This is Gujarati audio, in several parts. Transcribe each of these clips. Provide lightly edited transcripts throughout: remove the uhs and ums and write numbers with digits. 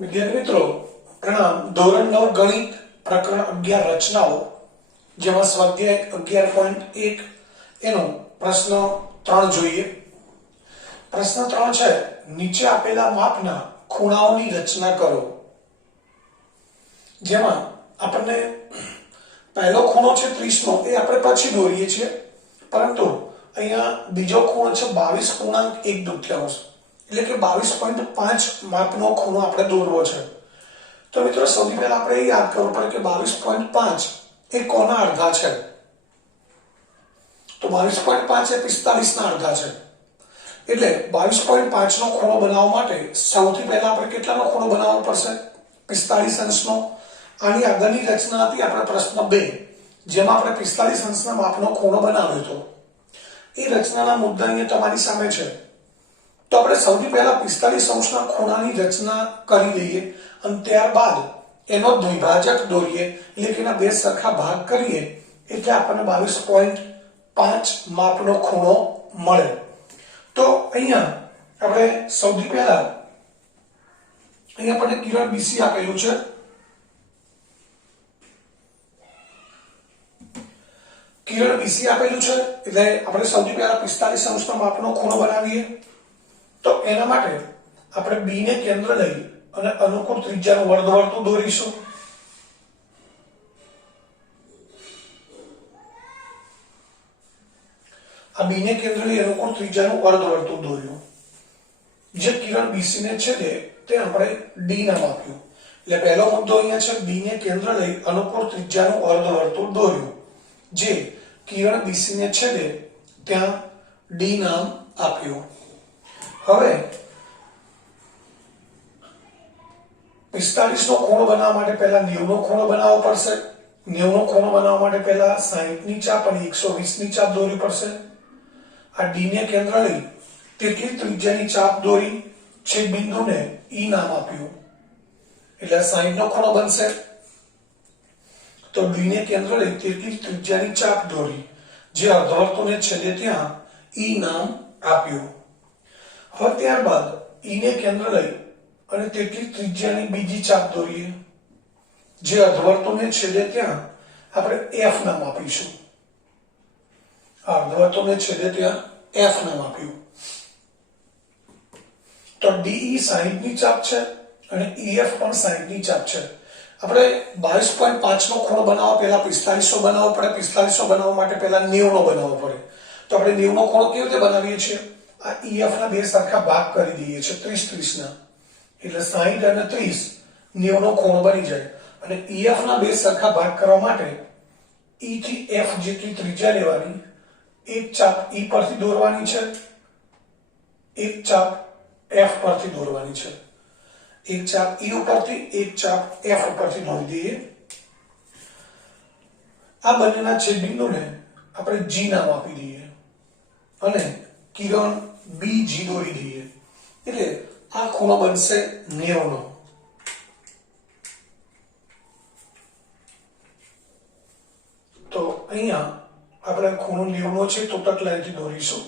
વિદ્યાર્થી મિત્રો પ્રણામ। ધોરણ 9 ગણિત પ્રકરણ 11 રચનાઓ જેમાં સ્વાધ્યાય 11.1 એનો પ્રશ્ન 3 જોઈએ। પ્રશ્ન 3 છે નીચે આપેલા માપના ખૂણાઓની રચના કરો। જેમાં આપણને પહેલો ખૂણો છે 30 નો એ આપણે પછી દોરીએ છીએ, પરંતુ અહીંયા બીજો ખૂણો છે 22.1 એટલે કે 22.5 માપનો ખૂણો આપણે દોરવો છે। તો મિત્રો સૌથી પહેલા આપણે યાદ કરવું પડે કે 22.5 એ કોના અડધા છે? તો 22.5 એ 45 ના અડધા છે। એટલે 22.5 નો ખૂણો બનાવવા માટે સૌથી પહેલા આપણે કેટલાનો ખૂણો બનાવવો પડશે? 45 અંશનો। આની આગળની રચના હતી આપણે પ્રશ્ન 2, જેમાં આપણે 45 અંશના માપનો ખૂણો બનાવ્યો હતો। એ રચનાના મુદ્દા અહીંયા તમારી સામે છે। તો આપણે સૌથી પહેલા 45 અંશના ખૂણાની રચના કરી લઈએ અને ત્યારબાદ એનો દ્વિભાજક દોરીએ, એટલે કે એના બે સરખા ભાગ કરીએ એટલે આપણને 22.5 માપનો ખૂણો મળે। તો અહીંયા આપણે સૌથી પહેલા અહીંયા આપણને કિરણ બીસી આપેલું છે। કિરણ બીસી આપેલું છે એટલે આપણે સૌથી પહેલા 45 અંશનો માપનો ખૂણો બનાવીએ। તો એના માટે આપણે બી ને કેન્દ્ર લઈ અને અનુકૂળ ત્રિજ્યાનું અર્ધવર્તુળ દોરીશું। આ બી ને કેન્દ્ર લઈ અનુકૂળ ત્રિજ્યાનું અર્ધવર્તુળ દોર્યું। જે કિરણ બીસી ને છેદે તે આપણે ડી નામ આપ્યું। એટલે પહેલો મુદ્દો અહીંયા છે બી ને કેન્દ્ર લઈ અનુકૂળ ત્રિજ્યાનું અર્ધવર્તુળ દોર્યું, જે કિરણ બીસી ને છેદે ત્યાં ડી નામ આપ્યું। હવે 45 નો ખૂણો બનાવવા માટે પહેલા 90 નો ખૂણો બનાવવો પડશે। 90 નો ખૂણો બનાવવા માટે પહેલા 60 ની ચાપ અને 120 ની ચાપ દોરવી પડશે। આ ડી ને કેન્દ્ર લઈ તેટલી ત્રિજ્યાની ચાપ દોરી છેદ બિંદુને ઈ નામ આપ્યું, એટલે 60 નો ખૂણો બનશે। તો ડી ને કેન્દ્ર લઈ તેટલી ત્રિજ્યાની ચાપ દોરી જે અર્ધવર્તુળને છેદે ત્યાં ઈ નામ આપ્યું। હવે ત્યારબાદ ઈ ને કેન્દ્ર લઈ અને તેટલી ત્રિજ્યાની બીજી ચાપ દોરીએ જે અર્ધવર્તુળને છેદે ત્યાં આપણે એફ નામ આપીશું। અર્ધવર્તુળને છેદે ત્યાં એફ નામ આપ્યું। તો ડીઈ 60 ની ચાપ છે અને ઈએફ પણ 60 ની ચાપ છે। આપણે 22.5 નો ખૂણો બનાવવા પહેલા 45 નો બનાવવો પડે। 45 નો બનાવવા માટે પહેલા 90 નો બનાવવો પડે। તો આપણે 90 નો ખૂણો કેવી રીતે બનાવીએ છીએ? આ ઈએફ ના બે સરખા ભાગ કરી દઈએ છીએ 30 ના, એટલે 60 અને 30 90 નો ખૂણો બની જાય। અને ઈએફ ના બે સરખા ભાગ કરવા માટે ઈ થી એફ જેટલી ત્રિજ્યા લેવાની, એક ચાપ ઈ પરથી દોરવાની છે, એક ચાપ એફ પરથી દોરવાની છે। એક ચાપ ઈ ઉપરથી, એક ચાપ એફ ઉપરથી દોરી દઈએ। આ બંનેના છેદબિંદુને આપણે જી નામ આપી દઈએ અને કિરણ બી જી દોરી દઈએ, એટલે આ ખૂણો બનશે 90 નો। તો અહીંયા આપણે ખૂણો 90 નો છે તૂટક લાઈનથી દોરીશું।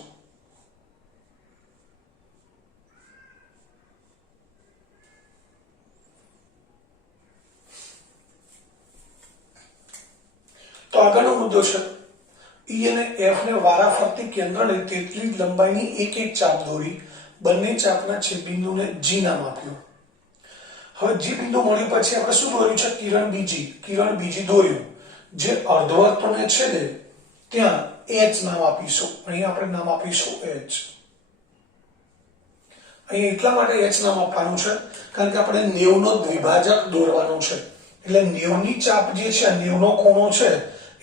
તો આગળનો મુદ્દો છે ઈ અને એફ ને વારાફરતી કેન્દ્ર લઈ તેટલી જ લંબાઈની એક એક ચાપ દોરી બંને ચાપના છેદબિંદુને જી નામ આપ્યું। હવે જી બિંદુ મળ્યું પછી આપણે શું દોર્યું છે? કિરણ બીજી દોર્યું, જે અર્ધવર્તુળને છેદે ત્યાં એચ નામ આપીશું। અહીં આપણે નામ આપીશું એચ। અહીં એટલા માટે એચ નામ આપવાનું છે કારણ કે આપણે 90 નો દ્વિભાજક દોરવાનો છે। એટલે 90 ની ચાપ જે છે, 90 નો ખૂણો છે,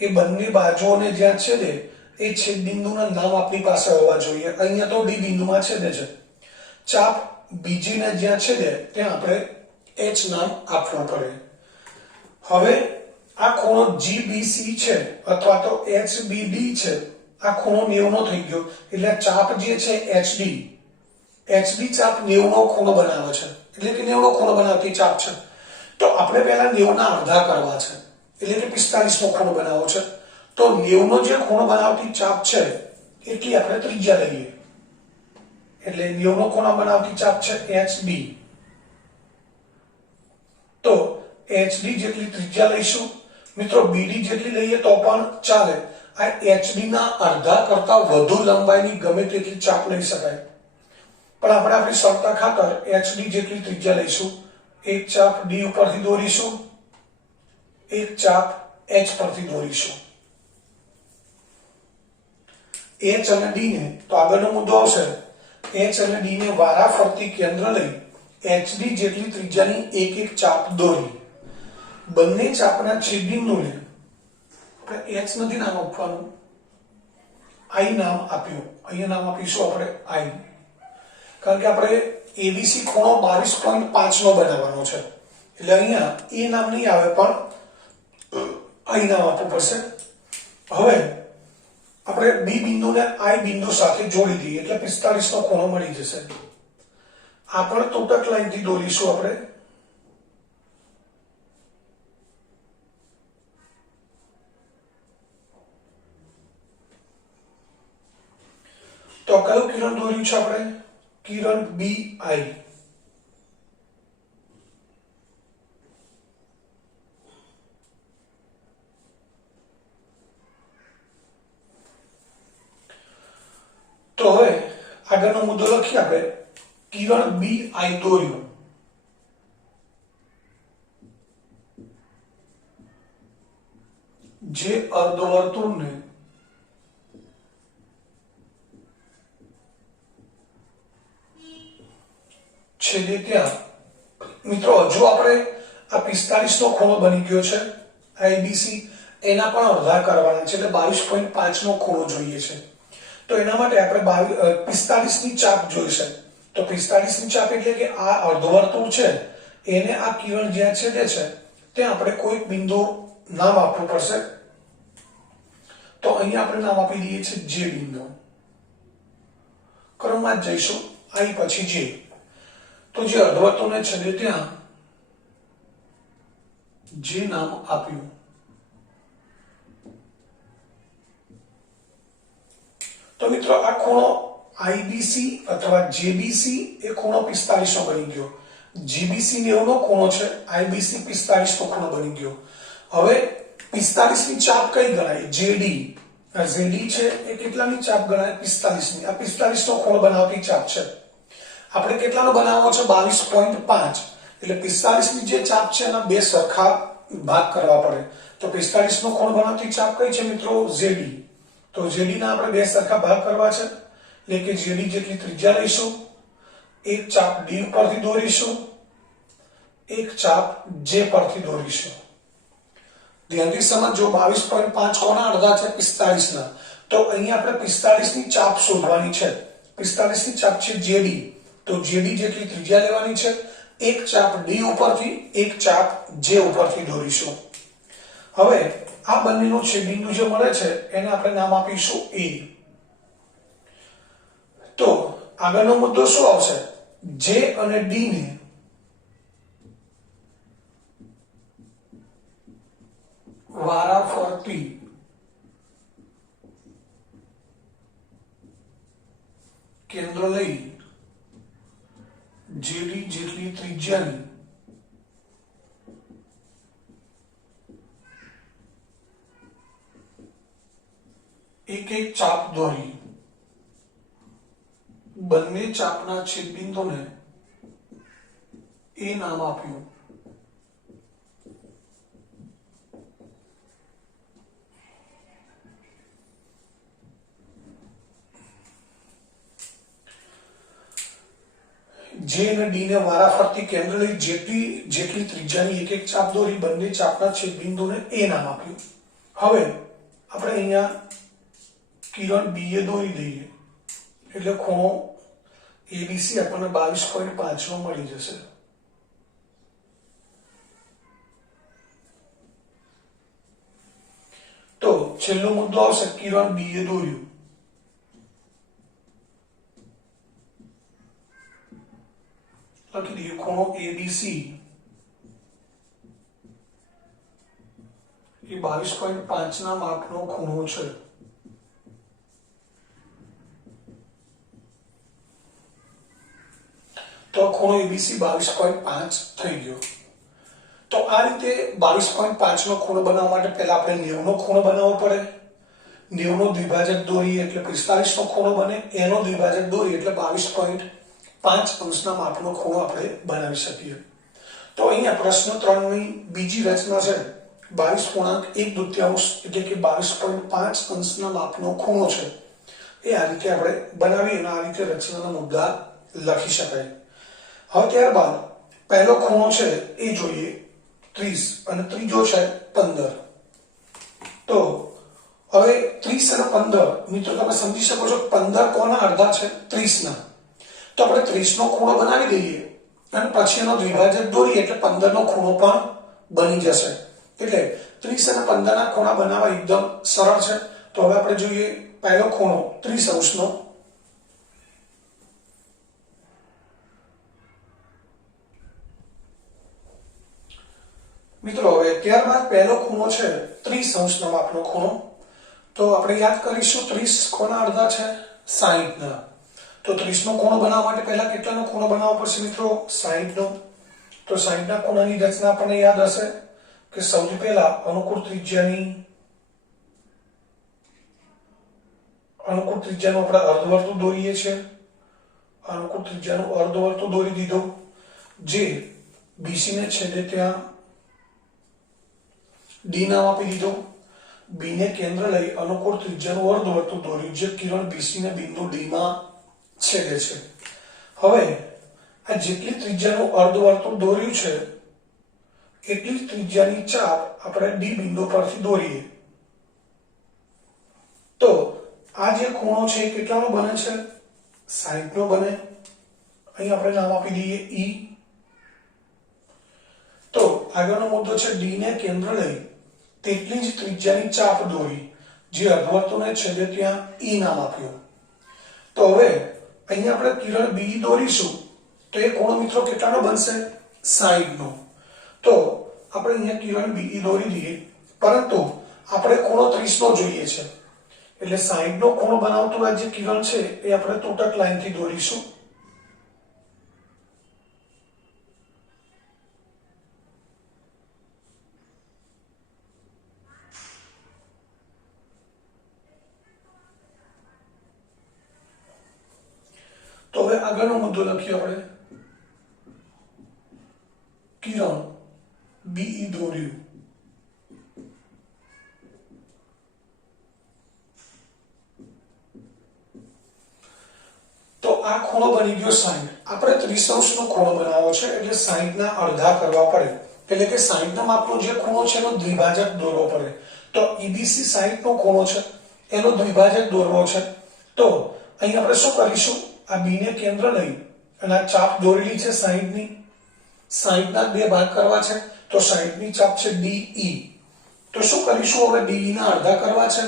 એ બંને બાજુઓને જ્યાં છેદે એ છેદ બિંદુના નામ આપણી પાસે હોવા જોઈએ। અહીંયા તો ડી બિંદુમાં છેદે છે, ચાપ બીજીને જ્યાં છેદે ત્યાં આપણે એચ નામ આપવું પડે। હવે આ ખૂણો જીબીસી છે અથવા તો એચબીડી છે, આ ખૂણો 90 નો થઈ ગયો, એટલે ચાપ જે છે એચડી ચાપ 90 નો ખૂણો બનાવે છે, એટલે કે 90 નો ખૂણો બનાવતી ચાપ છે। તો આપણે પહેલા 90 ના અડધા કરવા છે, એટલે કે 45 નો ખૂણો બનાવવો છે। તો 90 નો જે ખૂણો બનાવતી ચાપ છે એટલી આપણે ત્રિજ્યા લઈએ, એટલે 90 નો ખૂણો બનાવતી ચાપ છે એચબી। તો HD જેટલી ત્રિજ્યા લઈશું મિત્રો, BD જેટલી લઈએ તો પણ ચાલે, આ HD ના અડધા કરતા વધુ લંબાઈની ગમે તેટલી ચાપ લઈ શકાય, પણ આપણે આપણી સરળતા ખાતર HD જેટલી ત્રિજ્યા લઈશું, એક ચાપ D ઉપરથી દોરીશું, એક ચાપ H પરથી દોરીશું. H અને D ને તો આગળનો મુદ્દો આવશે, H અને D ને વારાફરતી કેન્દ્ર લઈ HD જેટલી ત્રિજ્યાની એક એક ચાપ દોરી. બંને ચાપના છેદબિંદુને આપણે H નથી નામ આપવાનું, I નામ આપ્યું, અહીંયા નામ આપીશું આપણે I, કારણ કે આપણે ABC ખૂણો 22.5 નો બનાવવાનો છે, એટલે અહીંયા એ નામ નહીં આવે પણ I નામ આપવું પડશે. હવે આપણે B બિંદુને I બિંદુ સાથે જોડી દઈએ એટલે 45 નો ખૂણો મળી જશે. આપણે તૂટક લાઈનથી દોરીશું આપણે, તો કયું કિરણ દોર્યું છે આપણે? કિરણ BI. તો હવે આગળનો મુદ્દો લખીએ આપણે, કિરણ BI દોર્યું. જે અર્ધવર્તુળને છેદે ત્યાં મિત્રો હજુ આપણે આ 45 નો ખૂણો બની ગયો છે IBC, એના પણ અડધા કરવાના છે એટલે 22.5 નો ખૂણો જોઈએ છે. તો એના માટે આપણે 45 ની ચાપ જોઈશે. તો 45 ની ચાપ એટલે કે આ અર્ધવર્તુળ છે એને આ કિરણ જ્યાં છેદે છે ત્યાં આપણે કોઈ બિંદુ નામ આપવું પડશે. તો અહીંયા આપણે નામ આપી દઈએ છીએ J બિંદુ. ક્રમમાં જ જઈશું, I પછી J. તો જે અર્ધવર્તુળને છેદે ત્યાં J નામ આપ્યું. તો મિત્રો આ ખૂણો IBC અથવા JBC એ ખૂણો 45 નો બની ગયો. GBC 90 નો ખૂણો છે, IBC 45 નો ખૂણો બની ગયો. હવે 45 ની ચાપ કઈ ગણાય? JD. ZD છે એ કેટલાની ચાપ ગણાય? 45 ની. આ 45 નો ખૂણો બનાવતી ચાપ છે. આપણે કેટલાનો બનાવવાનો છે? 22.5. એટલે 45 ની જે ચાપ છે એના બે સરખા ભાગ કરવા પડે. તો 45 નો ખૂણો બનાવતી ચાપ કઈ છે મિત્રો? ZD. તો JD ના આપણે બે સરખા ભાગ કરવા છે એટલે કે JD જેટલી ત્રિજ્યા લઈશું, એક ચાપ D ઉપરથી દોરીશું, એક ચાપ J પરથી દોરીશું. ધ્યાનથી સમજો, 22.5 કોના અડધા છે? 45 ના. તો અહીંયા આપણે 45 ની ચાપ શોધવાની છે. 45 ની ચાપ છે JD, તો JD જેટલી ત્રિજ્યા લેવાની છે, એક ચાપ D ઉપરથી, એક ચાપ J ઉપરથી દોરીશું. હવે આ બંનેનું છેદબિંદુ જે મળે છે એને આપણે નામ આપીશું A. તો આગળનો મુદ્દો શું આવશે? J અને D ને વારાફરતી કેન્દ્ર લઈ JD જેટલી ત્રિજ્યાની એક એક ચાપ દોરી. બંને ચાપના છેદબિંદુને A નામ આપ્યું. J અને D ને વારાફરતી કેન્દ્ર લઈ જેટલી ત્રિજ્યાની એક એક ચાપ દોરી, બંને ચાપના છેદબિંદુને A નામ આપ્યું. હવે આપણે અહીંયા કિરણ BA દોરી દઈએ એટલે ખૂણો ABC આપણને 22.5 નો મળી જશે. તો છેલ્લો મુદ્દો આવશે, કિરણ BA દોર્યું. લખી દઈએ ખૂણો ABC એ 22.5 ના માપનો ખૂણો છે. તો ખૂણો ABC 22.5 થઈ ગયો. તો આ રીતે 22.5 નો ખૂણો બનાવવા માટે પહેલા આપણે 90 નો ખૂણો બનાવવો પડે. 90 નો દ્વિભાજક દોરીએ એટલે 45 નો ખૂણો બને. એનો દ્વિભાજક દોરીએ એટલે 22.5 અંશના માપનો ખૂણો આપણે બનાવી શકીએ. તો અહીંયા પ્રશ્ન 3 ની બીજી રચના છે. 22.1/2 એટલે કે 22.5 અંશના માપનો ખૂણો છે. એ આ રીતે આપણે બનાવી અને આ રીતે રચનાના મુદ્દા લખી શકાય. હવે ત્યારબાદ પહેલો ખૂણો છે એ જોઈએ 30 અને ત્રીજો છે 15. તો હવે 30 અને 15 મિત્રો તમે સમજી શકો છો 15 કોના અડધા છે? 30 ના. તો આપણે 30 નો ખૂણો બનાવી દઈએ અને પછી એનો દ્વિભાજક દોરીએ એટલે 15 નો ખૂણો પણ બની જશે. એટલે 30 અને 15 ના ખૂણા બનાવવા એકદમ સરળ છે. તો હવે આપણે જોઈએ પહેલો ખૂણો 30 અંશનો. મિત્રો હવે ત્યારબાદ પહેલો ખૂણો છે 30 અંશના માપનો ખૂણો. તો આપણે યાદ કરીશું 30 કોના અડધા છે? 60 ના. તો 30 નો ખૂણો બનાવવા માટે પહેલા કેટલાનો ખૂણો બનાવવો પડશે મિત્રો? 60 નો. તો 60 ના ખૂણાની રચના આપણને યાદ હશે કે સૌથી પહેલા અનુકૂળ ત્રિજ્યાનું આપણે અર્ધવર્તુળ દોરીએ છીએ. અનુકૂળ ત્રિજ્યાનું અર્ધવર્તુળ દોરી દીધું, જે BC ને છેદે ત્યાં D નામ આપી દીધું. B ને કેન્દ્ર લઈ અનુકૂળ ત્રિજ્યાનું અર્ધવર્તુળ દોર્યું, જે કિરણ BC ને બિંદુ D માં છેદે છે. હવે આ જેટલી ત્રિજ્યાનું અર્ધવર્તુળ દોર્યું છે એટલી ત્રિજ્યાની ચાપ આપણે D બિંદુ પરથી દોરીએ. તો આ જે ખૂણો છે એ કેટલાનો બને છે? 60 નો બને. અહીં આપણે નામ આપી દઈએ E. તો આગળનો મુદ્દો છે D ને કેન્દ્ર લઈ તેટલી જ ત્રિજ્યાની ચાપ દોરી, જે અર્ધવર્તુળને છેદે ત્યાં E નામ આપ્યું. તો હવે અહીંયા આપણે કિરણ BE દોરીશું તો એ ખૂણો મિત્રો કેટલાનો બનશે? 60 નો. તો આપણે અહીંયા કિરણ BE દોરી દઈએ, પરંતુ આપણે ખૂણો 30 નો જોઈએ છે. એટલે 60 નો ખૂણો બનાવતું આ જે કિરણ છે એ આપણે તૂટક લાઈનથી દોરીશું. તો હવે આગળનો મુદ્દો લખીએ આપણે. કિરણ BE દોર્યું. તો આ ખૂણો બની ગયો 60. આપણે 30 અંશનો ખૂણો બનાવવો છે એટલે 60 ના અડધા કરવા પડે. એટલે કે 60 ના માપનો જે ખૂણો છે એનો દ્વિભાજક દોરવો પડે. તો EBC 60 નો ખૂણો છે, એનો દ્વિભાજક દોરવો છે. તો અહીં આપણે શું કરીશું? આ B ને કેન્દ્ર લઈ અને આ ચાપ દોરેલી છે 60 ની. 60 ના બે ભાગ કરવા છે તો 60 ની ચાપ છે DE. તો શું કરીશું? હવે DE ના અડધા કરવા છે,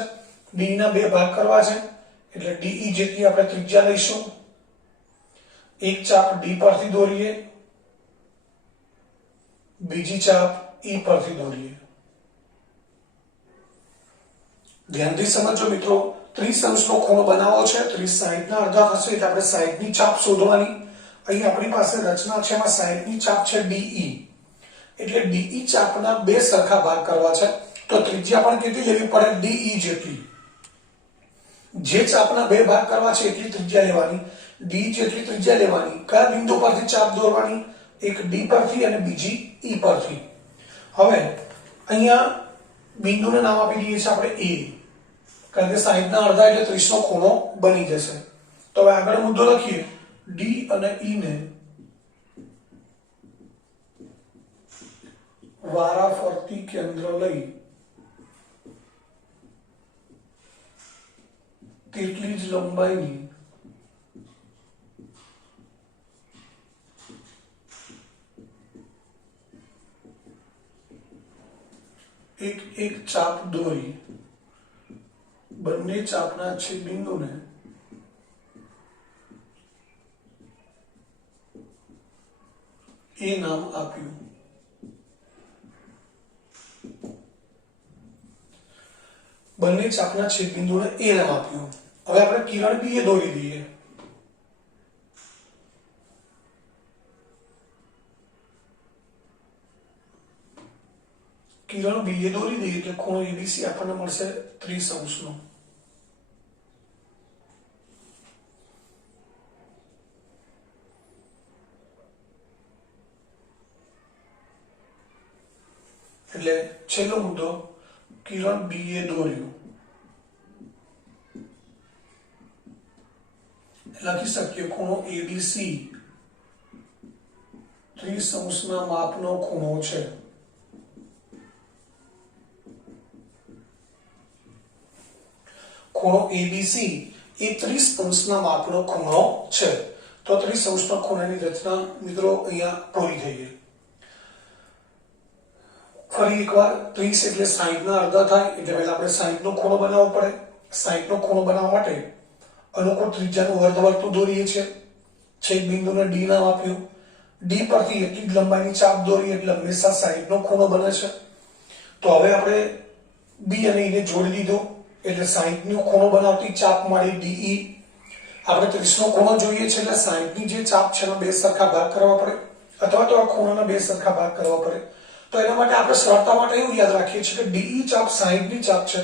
DE ના બે ભાગ કરવા છે એટલે DE જેટલી આપણે ત્રિજ્યા લઈશું. એક ચાપ D પરથી દોરીએ, બીજી ચાપ E પરથી દોરીએ. ધ્યાનથી સમજો મિત્રો, 30 અંશનો ખૂણો બનાવવો છે. 30 60 ના અડધા થશે એટલે આપણે 60 ની ચાપ શોધવાની. અહીં આપણી પાસે રચના છે, એમાં 60 ની ચાપ છે DE. એટલે DE ચાપના બે સરખા ભાગ કરવા છે. તો ત્રિજ્યા પણ કેટલી લેવી પડે? DE જેટલી. જે ચાપના બે ભાગ કરવા છે એટલી ત્રિજ્યા લેવાની. D જેટલી ત્રિજ્યા લેવાની. કયા બિંદુ પરથી ચાપ દોરવાની? એક D પરથી અને બીજી E પરથી. હવે અહીંયા બિંદુને નામ આપી દઈએ છીએ આપણે A, કારણ કે 60 ના અડધા એટલે 30 નો ખૂણો બની જશે. તો હવે આગળ મુદ્દો લખીએ. D અને E ને વારાફરતી કેન્દ્ર લઈ તેટલી જ લંબાઈની એક ચાપ દોરી બંને ચાપના છેદ બિંદુને એ નામ આપ્યું. બંને ચાપના છેદ બિંદુને એ નામ આપ્યું. હવે આપણે કિરણ BE દોરી દઈએ. કિરણ બી એ દોરી દઈએ એટલે ખૂણો એબીસી આપણને મળશે 30 અંશનો. એટલે છેલ્લો મુદ્દો, કિરણ બી એ દોર્યું, લખી શકીએ ખૂણો એબીસી 30 અંશના માપનો ખૂણો છે. ખૂણો એબીસી એ 30 અંશના માપનો ખૂણો છે. તો 30 અંશના ખૂણાની રચના મિત્રો અહીંયા પૂરી થઈ ગઈ. ફરી એકવાર 30 એટલે 60 ના અડધા થાય એટલે પહેલા આપણે 60 નો ખૂણો બનાવવો પડે. 60 નો ખૂણો બનાવવા માટે અનુકૂળ ત્રિજ્યાનું અર્ધવર્તુળ દોરીએ છીએ. છેદ બિંદુને ડી નામ આપ્યું. ડી પરથી એટલી જ લંબાઈની ચાપ દોરીએ એટલે હંમેશા 60 નો ખૂણો બને છે. તો હવે આપણે બી અને ઈ ને જોડી દીધો એટલે 60 નો ખૂણો બનાવતી ચાપ મળી ડીઈ. આપણે 30 નો ખૂણો જોઈએ છે એટલે 60 ની જે ચાપ છે એના બે સરખા ભાગ કરવા પડે, અથવા તો આ ખૂણાના બે સરખા ભાગ કરવા પડે. તો એના માટે આપણે સરળતા માટે એવું યાદ રાખીએ છીએ કે ડીઈ ચાપ 60 ની ચાપ છે,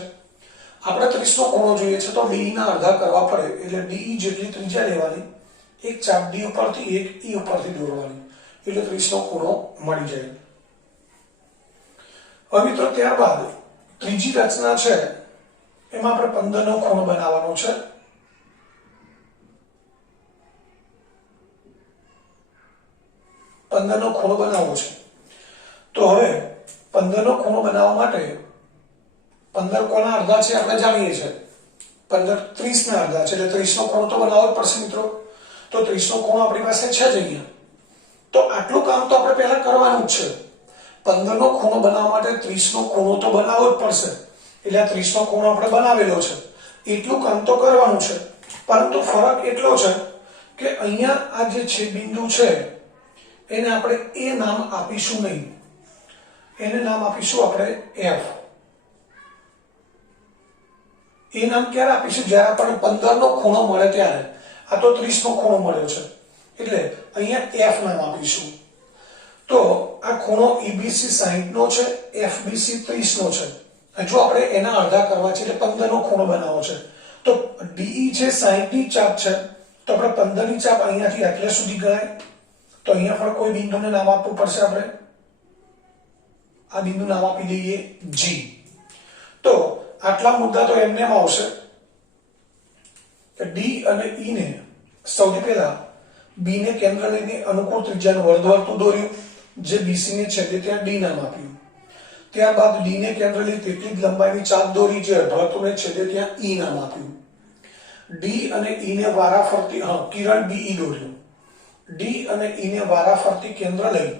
આપણે 30 નો ખૂણો જોઈએ છે તો ડીઈ ના અડધા કરવા પડે. એટલે ડીઈ જેટલી ત્રિજ્યા લેવાની, એક ચાપ ડી ઉપરથી એક ઈ ઉપરથી દોરવાની, એટલે 30 નો ખૂણો મળી જાય. હવે મિત્રો ત્યારબાદ ત્રીજી રચના છે એમાં આપણે 15 નો ખૂણો બનાવવાનો છે. પંદર નો ખૂણો બનાવવો છે. તો હવે 15 નો ખૂણો બનાવવા માટે 15 કોના અડધા છે આપણે જાણીએ છીએ. 15 30 ના અડધા છે એટલે 30 નો ખૂણો તો બનાવવો જ પડશે મિત્રો. તો 30 નો ખૂણો આપણી પાસે છે જ અહીંયા. તો આટલું કામ તો આપણે પહેલા કરવાનું જ છે. 15 નો ખૂણો બનાવવા માટે 30 નો ખૂણો તો બનાવવો જ પડશે. એટલે આ 30 નો ખૂણો આપણે બનાવેલો છે, એટલું કામ તો કરવાનું છે. પરંતુ ફરક એટલો છે કે અહીંયા આ જે છેદ બિંદુ છે એને આપણે એ નામ આપીશું નહીં, એને નામ આપીશું આપણે એફ. એ નામ ક્યારે આપીશું? જ્યારે આપણને 15 નો ખૂણો મળે ત્યારે. આ તો 30 નો ખૂણો મળ્યો છે એટલે અહીંયા એફ નામ આપીશું. તો આ ખૂણો એબીસી 60 નો છે, એફબીસી 30 નો છે. જો આપણે એના અડધા કરવા છે એટલે 15 નો ખૂણો બનાવવો છે. તો ડીઈ છે 60 ની ચાપ છે, તો આપણે 15 ની ચાપ અહીંયાથી આટલે સુધી ગણાય. તો અહીંયા પણ કોઈ બિંદુને નામ આપવું પડશે. આપણે આ બિંદુ નામ આપી દઈએ જી. તો આટલા મુદ્દા તો એમને એમ આવશે. ડી અને ઈ ને સૌથી પહેલા બી ને કેન્દ્ર લઈને અનુકૂળ ત્રિજ્યાનું અર્ધવર્તુળ દોર્યું, જે બીસી ને છેદે ત્યાં ડી નામ આપ્યું. ત્યારબાદ ડી ને કેન્દ્ર લઈ તેટલી જ લંબાઈની ચાપ દોરી, જે અર્ધવર્તુળને છેદે ત્યાં ઈ નામ આપ્યું. ડી અને ઈ ને વારાફરતી કિરણ બીઈ દોર્યું. ડી અને ઈ ને વારાફરતી કેન્દ્ર લઈ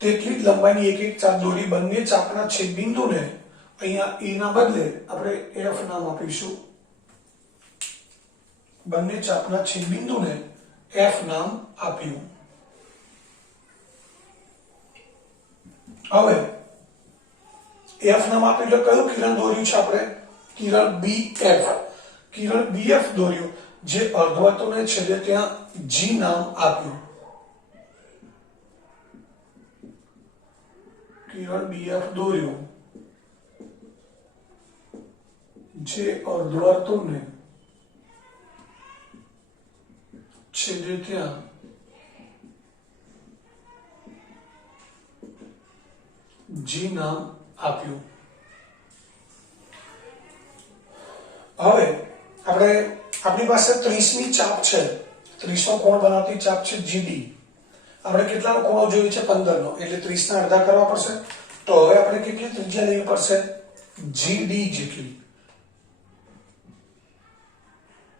તેટલી જ લંબાઈની એક એક ચાપ દોરી. બંને ચાપના છેદ બિંદુને અહીંયા ઈ ના બદલે આપણે એફ નામ આપીશું. બંને ચાપના છેદ બિંદુને એફ નામ આપ્યું. હવે એફ નામ આપ્યું એટલે કયું કિરણ દોર્યું છે આપણે? કિરણ બીએફ. કિરણ બીએફ દોર્યું, જે અર્ધવર્તુળને છેદે ત્યાં જી નામ આપ્યું. કિરણ બીએફ દોર્યું, જે અર્ધવર્તુળને છેદે ત્યાં જી નામ આપ્યું. હવે આપણે આપણી પાસે 30 ની ચાપ છે, 30 નો કોણ બનાવતી ચાપ છે જીડી. આપણે કેટલાનો ખૂણો જોઈએ છે? 15 નો, એટલે 30 ના અડધા કરવા પડશે. તો હવે આપણે કેટલી ત્રિજ્યા લેવી પડશે? જીડી જેટલી.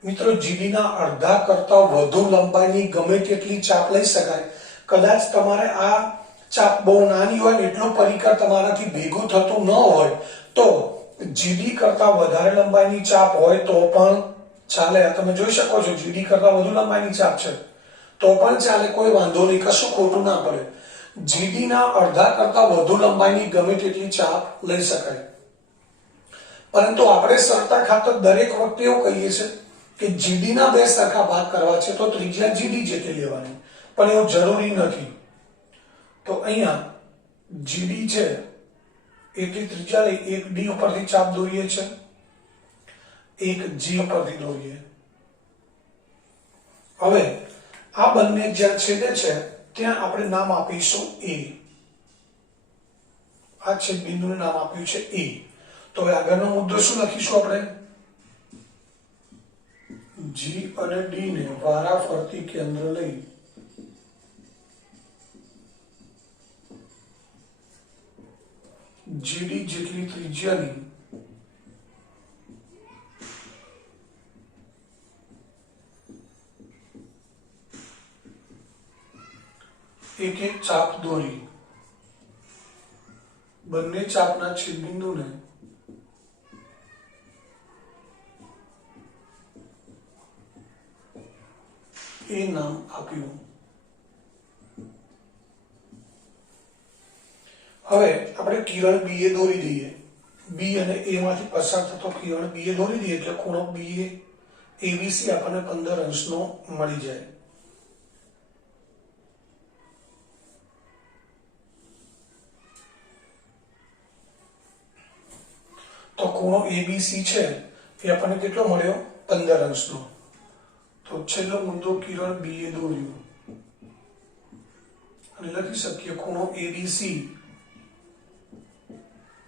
મિત્રો જીડી ના અડધા કરતા વધુ લંબાઈની ગમે તેટલી ચાપ લઈ શકાય. કદાચ તમારે આ ચાપ બહુ નાની હોય ને એટલું પરિકર તમારાથી ભેગું થતું ન હોય તો જીડી કરતા વધારે લંબાઈની ચાપ હોય તો પણ ચાલે. તમે જોઈ શકો છો જીડી કરતા વધુ લંબાઈની ચાપ છે તો પણ ચાલે, કોઈ વાંધો નહીં, કશું ખોટું ના પડે. જીડી ના અડધા કરતા વધુ લંબાઈની ગમે તેટલી ચાપ લઈ શકાય. પરંતુ આપણે સરળતા ખાતર દરેક વખતે એવું કહીએ છીએ કે જીડી ના બે સરખા ભાગ કરવા છે તો ત્રિજ્યા જીડી જેટલી લેવાની, પણ એવું જરૂરી નથી. તો અહીંયા જીડી છે એટલી ત્રિજ્યા લઈ એક ડી ઉપરથી ચાપ દોરીએ છે, એક જી ઉપરથી દોરીએ. હવે આ બંને જ્યાં છેદે છે ત્યાં આપણે નામ આપીશું એ. આ છેદ બિંદુને નામ આપ્યું છે એ. તો હવે આગળનો મુદ્દો શું લખીશું આપણે? જી અને ડી ને વારાફરતી કેન્દ્ર લઈ જીડી જેટલી ત્રિજ્યાની એક એક ચાપ દોરી બંને ચાપના છેદબિંદુને એ નામ આપ્યું. હવે આપણે કિરણ બી એ દોરી દઈએ. બી અને એ માંથી પસાર થતો કિરણ બી એ દોરી દઈએ એટલે ખૂણો બી એ એબીસી આપણને 15 અંશનો મળી જાય. તો ખૂણો એબીસી છે એ આપણને કેટલો મળ્યો? 15 અંશનો. તો છેલ્લો મુદ્દો કિરણ બી એ દોર્યું અને લખી શકીએ ખૂણો એબીસી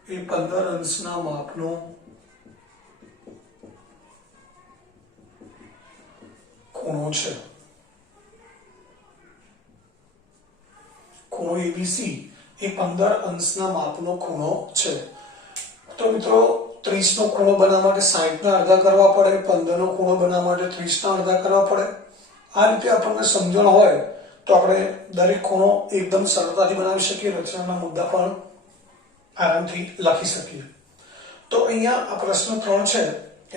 એ 15 અંશના માપનો ખૂણો છે. ખૂણો એબીસી એ 15 અંશના માપનો ખૂણો છે. તો મિત્રો 30 નો ખૂણો બનાવવા માટે 60 ના અડધા કરવા પડે, 15 નો ખૂણો બનાવવા માટે 30 ના અડધા કરવા પડે. આ રીતે આપણને સમજણ હોય તો આપણે દરેક ખૂણો એકદમ સરળતાથી બનાવી શકીએ, રચનાના મુદ્દા પણ આરામથી લખી શકીએ. તો અહીંયા આ પ્રશ્ન 3 છે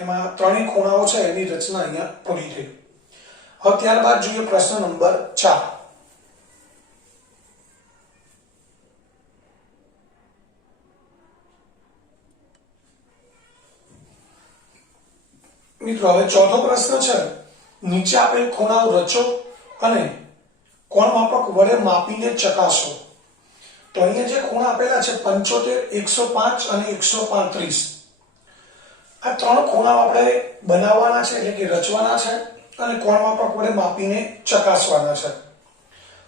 એમાં ત્રણેય ખૂણાઓ છે એની રચના અહીંયા પૂરી થઈ. હવે ત્યારબાદ જોઈએ પ્રશ્ન નંબર 4. મિત્રો હવે ચોથો પ્રશ્ન છે, નીચે આપેલ ખૂણાઓ રચો અને કોણ માપક વડે માપીને ચકાસો. તો અહીંયા જે ખૂણા આપેલા છે 75, 105 અને 135, આ ત્રણ ખૂણાઓ આપણે બનાવવાના છે એટલે કે રચવાના છે અને કોણ માપક વડે માપીને ચકાસવાના છે.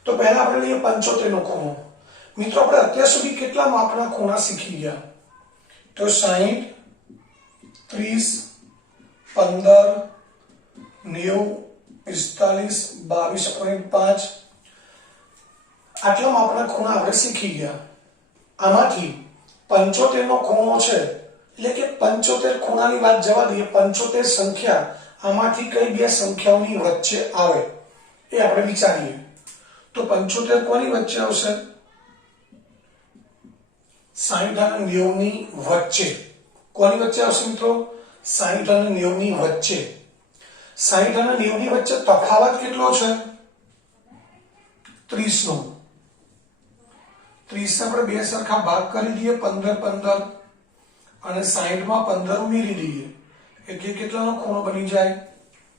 તો પહેલા આપણે લઈએ 75 નો ખૂણો. મિત્રો આપણે અત્યાર સુધી કેટલા માપના ખૂણા શીખી ગયા? તો 60, 30, 15, 90, 45, 22.5 આટલા માપના ખૂણા આપણે શીખી ગયા. આમાંથી 75 નો ખૂણો છે એટલે કે 75 ખૂણાની વાત જવા દઈએ, 75 સંખ્યા આમાંથી કઈ બે સંખ્યાઓની વચ્ચે આવે એ આપણે વિચારીએ. તો 75 કોની વચ્ચે આવશે? 60 અને 90 ની વચ્ચે. કોની વચ્ચે આવશે મિત્રો? 60 અને 90 ની વચ્ચે. 60 અને 90 ની વચ્ચે તફાવત કેટલો છે? 30 નો. 30 આપણે બે સરખા ભાગ કરી દઈએ, 15 15 અને 60 માં 15 ઉમેરી દઈએ એટલે કેટલાનો ખૂણો બની જાય?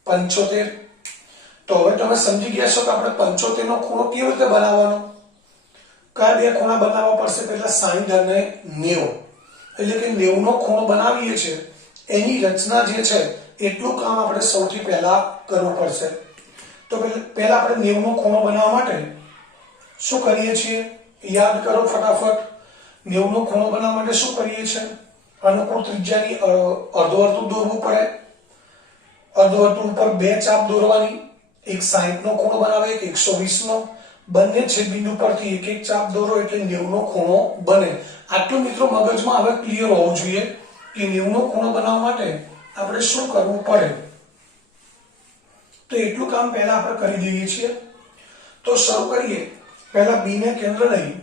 75. તો હવે તમે સમજી ગયા છો કે આપણે 75 નો ખૂણો કેવી રીતે બનાવવાનો. કયા બે ખૂણા બનાવવા પડશે? પહેલા 60 અને 90. એટલે કે 90 નો ખૂણો બનાવીએ છીએ એની રચના જે છે એટલું કામ આપણે સૌથી પહેલા કરવું પડશે. તો પહેલા આપણે 90 નો ખૂણો બનાવવા માટે શું કરીએ છીએ? યાદ કરો ફટાફટ. 90 નો ખૂણો બનાવવા માટે શું કરીએ છીએ? અનુકૂળ ત્રિજ્યાની અર્ધવર્તુળ દોરવું પડે. અર્ધવર્તુળ ઉપર બે ચાપ દોરવાની, એક 60 નો ખૂણો બનાવે, એક 120 નો. બંને છેદબિંદુ પરથી એક એક ચાપ દોરો એટલે 90 નો ખૂણો બને. આટલું મિત્રો મગજમાં હવે ક્લિયર હોવું જોઈએ કે 90 નો ખૂણો બનાવવા માટે આપણે શું કરવું પડે. તો એટલું કામ પહેલા આપણે કરી દઈએ છીએ. તો શરૂ કરીએ. પહેલા બી ને કેન્દ્ર લઈ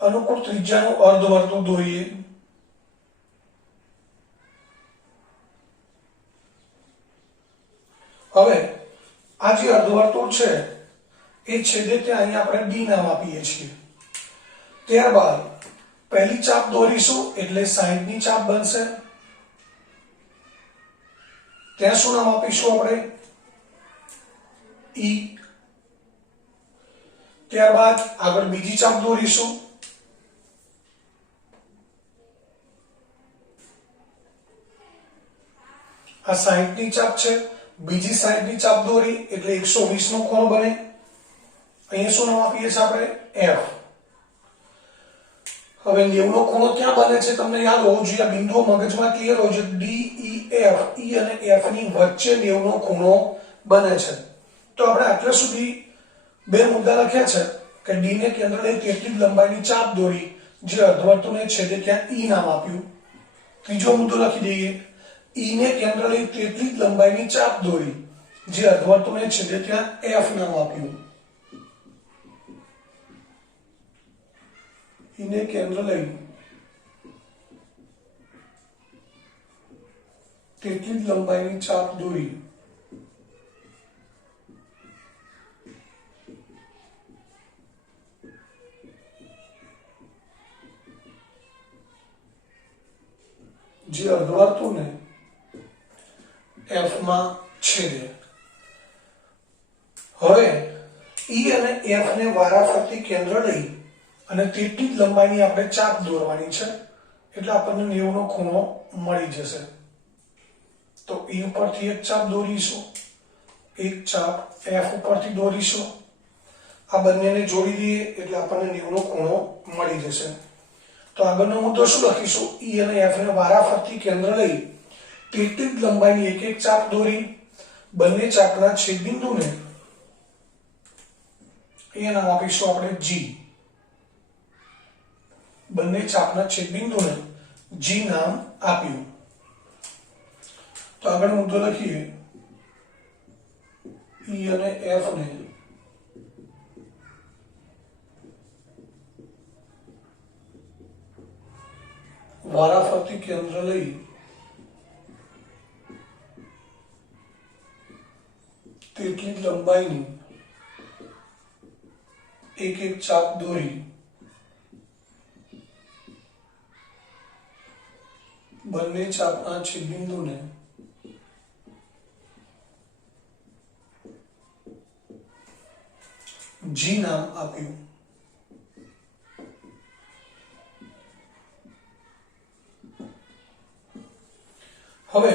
અનુકૂળ ત્રિજ્યાનું અર્ધવર્તુળ દોરીએ. હવે આ જે અર્ધવર્તુળ છે એ છેદે ત્યાં અહીંયા આપણે ડી નામ આપીએ છીએ. ત્યારબાદ પહેલી ચાપ દોરીશું એટલે 60 ની ચાપ બનશે. ત્યાં શું નામ આપીશું આપણે? ઈ. ત્યારબાદ આગળ બીજી ચાપ દોરીશું આ 60 ની ચાપ છે, બીજી 60 ની ચાપ દોરી એટલે 120 નો ખૂણો બને. અહીંયા શું નામ આપીએ છીએ આપણે? F. હવે 90 નો ખૂણો ક્યાં બને છે તમને યાદ હોવું જોઈએ, આ બિંદુઓ મગજમાં ક્લિયર હોવું જોઈએ. D E F, E અને F ની વચ્ચે 90 નો ખૂણો બને છે. તો આપણે આટલા સુધી બે મુદ્દા લખ્યા છે કે D ને કેન્દ્ર લઈ તેટલી જ લંબાઈની ચાપ દોરી, જે અર્ધવર્તુળને છેદે ત્યાં E નામ આપ્યું. ત્રીજો મુદ્દો લખી દઈએ, E ને કેન્દ્ર લઈ તેટલી જ લંબાઈની ચાપ દોરી, જે અર્ધવર્તુળને છેદે ત્યાં F નામ આપ્યું. E ને કેન્દ્ર લઈ તેટલી જ લંબાઈની ચાપ દોરી, જે અર્ધવર્તુળને F માં છેદે. હવે E અને F ને વારાફરતી કેન્દ્ર લઈ અને તેટલી જ લંબાઈની આપણે ચાપ દોરવાની છે, એટલે આપણને 90 નો ખૂણો મળી જશે. તો E ઉપરથી એક ચાપ દોરીશું, એક ચાપ F ઉપરથી દોરીશું, આ બંનેને જોડી દઈએ એટલે આપણને 90 નો ખૂણો મળી જશે. તો આગળનો મુદ્દો શું લખીશું? E અને F ને વારાફરતી કેન્દ્ર લઈ તેટલી જ લંબાઈની એક એક ચાપ દોરી, બંને ચાપના છેદબિંદુને એ નામ આપીશું આપણે G. બંને ચાપના છેદબિંદુને G નામ આપ્યું. તો આગળ મુદ્દો લખીએ, E અને F ને વારાફરતી કેન્દ્ર લઈ તેટલી જ લંબાઈની એક એક ચાપ દોરી, બંને ચાપના છેદબિંદુને G નામ આપ્યું. હવે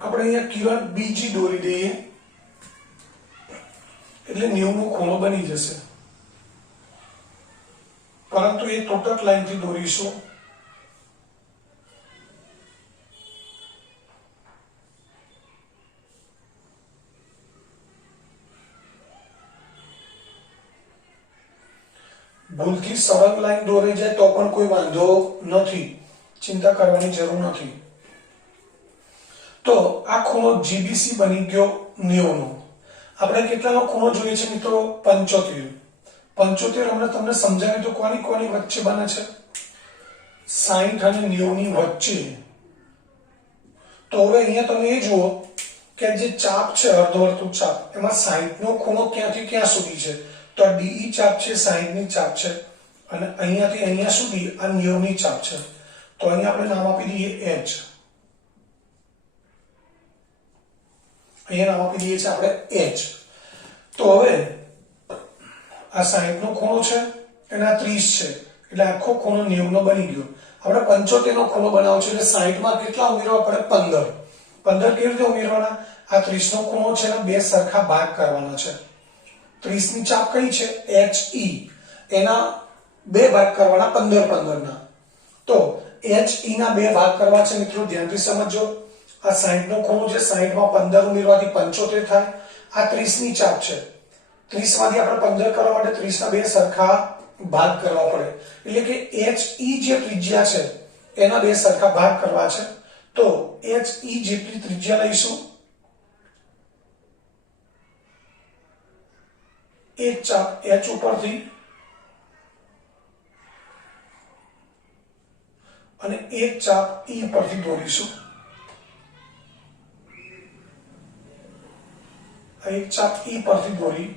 આપણે અહીંયા કિરણ બીજી દોરી દઈએ એટલે 90 નો ખૂણો બની જશે, પરંતુ એ તૂટક લાઈનથી દોરીશું. ભૂલથી સળંગ લાઈન દોરાઈ જાય તો પણ કોઈ વાંધો નથી, ચિંતા કરવાની જરૂર નથી. તો આ ખૂણો GBC બની ગયો 90 નો. આપણે કેટલાનો ખૂણો જોઈએ છે મિત્રો? 75. 75 હમણાં તમને સમજાવ્યું તો કોની કોની વચ્ચે બને છે? 60 અને 90 ની વચ્ચે. તો હવે અહીંયા તમે એ જુઓ કે જે ચાપ છે અર્ધવર્તુળ ચાપ, એમાં 60 નો ખૂણો ક્યાંથી ક્યાં સુધી છે? તો DE ચાપ છે 60 ની ચાપ છે, અને અહીંયાથી અહીંયા સુધી આ 90 ની ચાપ છે. તો અહીંયા આપણે નામ આપી દઈએ H. અહીંયા નામ આપી દઈએ છીએ આપણે H. તો હવે આ 60 નો ખૂણો છે, એના 30 છે, એટલે આખો ખૂણો 90 નો બની ગયો. આપણે 75 નો ખૂણો બનાવવો છે, એટલે 60 માં કેટલા ઉમેરવા પડે? 15. 15 કેવી રીતે ઉમેરવાના? આ 30 નો ખૂણો છે એના બે સરખા ભાગ કરવાના છે. 30 ની ચાપ કઈ છે? HE. એના બે ભાગ કરવાના 15 15 ના. તો HE ના બે ભાગ કરવા છે મિત્રો, ધ્યાનથી સમજો. આ 60 નો ખૂણો છે, 60 માં 15 ઉમેરવાથી 75 થાય. આ 30 ની ચાપ છે, 30 માંથી આપણે 15 કરવા માટે 30 ના બે સરખા ભાગ કરવા પડે, એટલે કે HE જે ત્રિજ્યા છે એના બે સરખા ભાગ કરવા છે. તો HE જેટલી ત્રિજ્યા લઈશું, એક ચાપ H ઉપરથી અને એક ચાપ E પરથી દોરીશું. એક ચાપ E પરથી દોરી,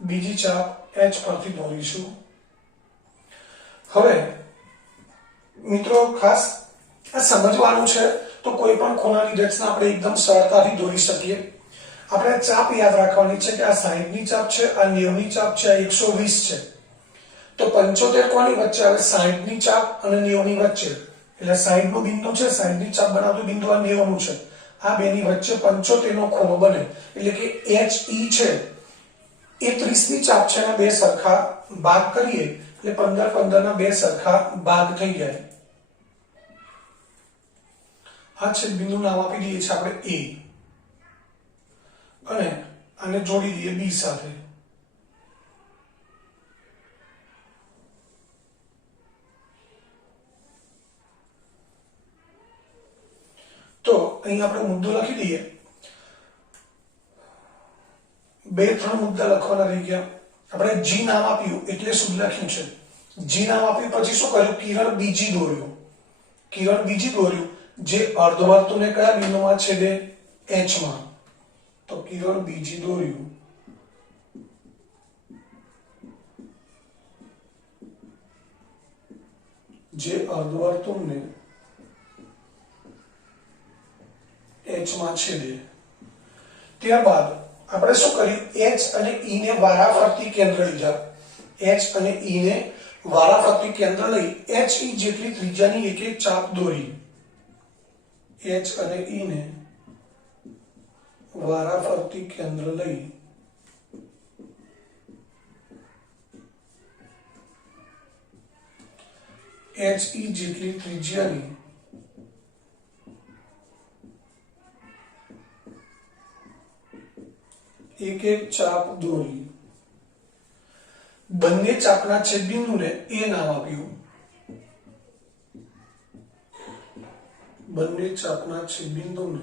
બીજી ચાપ H પરથી દોરીશું. હવે મિત્રો ખાસ આ સમજવાનું છે, તો કોઈ પણ ખૂણાની રચના આપણે એકદમ સરળતાથી દોરી શકીએ. આપણે ચાપ યાદ રાખવાની છે કે આ 60 ની ચાપ છે, આ 90 ની ચાપ છે, આ 120 છે. તો 75 કોની વચ્ચે આવે? 60 ની ચાપ અને 90 ની વચ્ચે. એટલે 60 નું બિંદુ છે, 60 ની ચાપ બનાવતું બિંદુ આ 90 નું છે, આ બેની વચ્ચે 75 નો ખૂણો બને, એટલે કે HE છે એ 30 ની ચાપ છે ના બે સરખા ભાગ કરીએ એટલે 15 15 ના બે સરખા ભાગ થઈ જાય. આ છે બિંદુ નામ આપી દઈએ છીએ આપણે A અને આને જોડી દઈએ B સાથે. તો અહીં આપણે મુદ્દો લખી દઈએ. બે ત્રણ મુદ્દા લખવાના રહી ગયા. આપણે G નામ આપ્યું એટલે શું લખ્યું છે? G નામ આપ્યું પછી શું કર્યું? કિરણ બીજી દોર્યું. કિરણ બીજી દોર્યું જે અર્ધવર્તુળને કયા બિંદુમાં છેદે? H માં. તો કિરણ બીજી દોર્યું જે અર્ધવર્તુળને H માં છેદે. ત્યારબાદ આપણે શું કર્યું? H અને E ને વારાફરતી કેન્દ્ર લીધા. H અને E ને વારાફરતી કેન્દ્ર લઈ HE જેટલી ત્રિજ્યાની એક એક ચાપ દોરી. H અને E ને વારાફરતી કેન્દ્ર લઈ HE જેટલી ત્રિજ્યાની એક એક ચાપ દોરી. બંને ચાપના છેદબિંદુને A નામ આપ્યું. બંને ચાપના છેદબિંદુને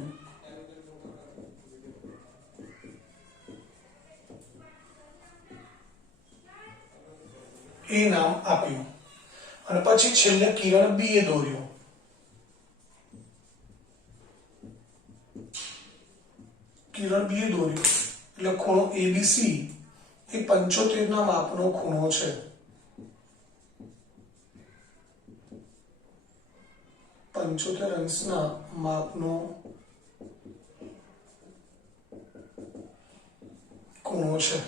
A નામ આપ્યું અને પછી છેલ્લે કિરણ B એ દોર્યો. કિરણ B એ દોર્યો એટલે ખૂણો ABC એ 75 ના માપનો ખૂણો છે. 75 અંશના માપનો ખૂણો છે.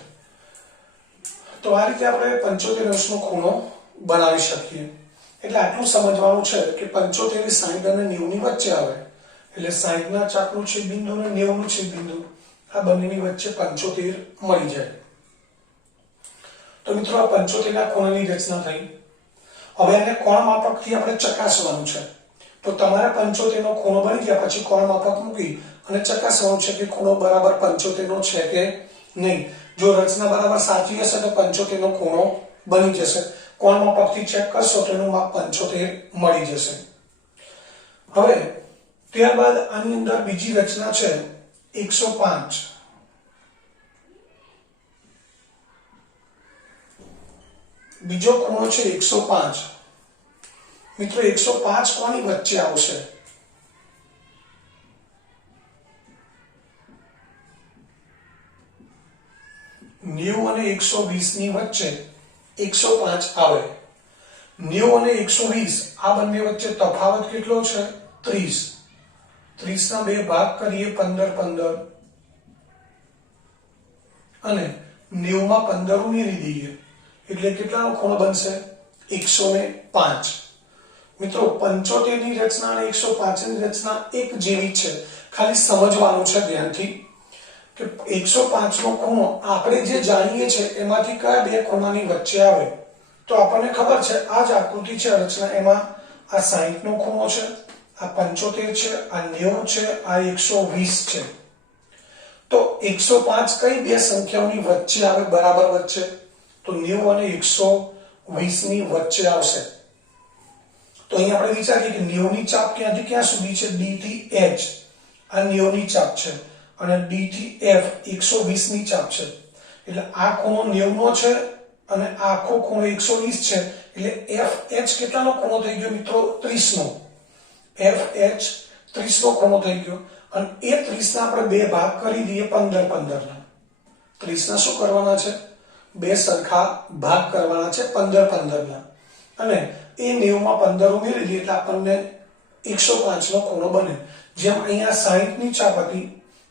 તો આ રીતે આપણે 75 અંશનો ખૂણો બનાવી શકીએ. એટલે આટલું સમજવાનું છે કે 75 એ 60 અને 90 ની વચ્ચે આવે, એટલે 60 ના ચાપનું છેદબિંદુ અને 90 નું છેદબિંદુ આ બંનેની વચ્ચે 75 મળી જાય. તો મિત્રો આ 75 ના ખૂણાની રચના થઈ. હવે આને કોણ માપકથી આપણે ચકાસવાનું છે. તો તમારે 75 નો ખૂણો બની ગયા પછી કોણ માપક મૂકી અને ચકાસવાનું છે કે ખૂણો બરાબર 75 નો છે કે નહીં. જો રચના બરાબર સાચી હશે તો 75 નો ખૂણો બની જશે. કોણ માપકથી ચેક કરશો તો એનું માપ 75 મળી જશે. હવે ત્યારબાદ આની અંદર બીજી રચના છે 105. બીજો ખૂણો છે 105. મિત્રો 105 કોની વચ્ચે આવશે? નેવું અને 120 ની વચ્ચે 105 આવે. 90 અને 120 આ બંને વચ્ચે તફાવત કેટલો છે? 30. 30 ના બે ભાગ કરીએ 15 15 અને 90 માં 15 ઉમેરી દઈએ એટલે કેટલાનો ખૂણો બનશે? 105. મિત્રો 75 ની રચના અને 105 ની રચના એક જેવી છે, ખાલી સમજવાનું છે ધ્યાનથી કે 105 નો ખૂણો આપણે જે જાણીએ છે એમાંથી કયા બે ખૂણાની વચ્ચે આવે. તો આપણને ખબર છે આ જ આકૃતિ છે રચના, એમાં આ 60 નો ખૂણો છે, આ 75 છે, આ 90 છે, આ 120 છે. તો 105 કઈ બે સંખ્યાઓની વચ્ચે આવે? બરાબર વચ્ચે. તો 90 અને 120 ની વચ્ચે આવશે. તો અહીં આપણે વિચારીએ કે 90 ની ચાપ ક્યાંથી ક્યાં સુધી છે? D થી H આ 90 ની ચાપ છે અને D થી F 120 ની ચાપ છે. એટલે આ ખૂણો 90 નો છે અને આ આખો ખૂણો 120 છે. એટલે FH કેટલાનો ખૂણો થઈ ગયો મિત્રો? 30 નો. FH 30 નો ખૂણો થઈ ગયો અને એ 30 ના આપણે બે ભાગ કરી દઈએ 15 15 ના. 30 ના શું કરવાના છે? બે સરખા ભાગ કરવાના છે 15 15 ના અને એ 90 માં 15 ઉમેરી દઈએ એટલે આપણને 105 નો ખૂણો બને. જેમ અહીંયા 60 ની ચાપ હતી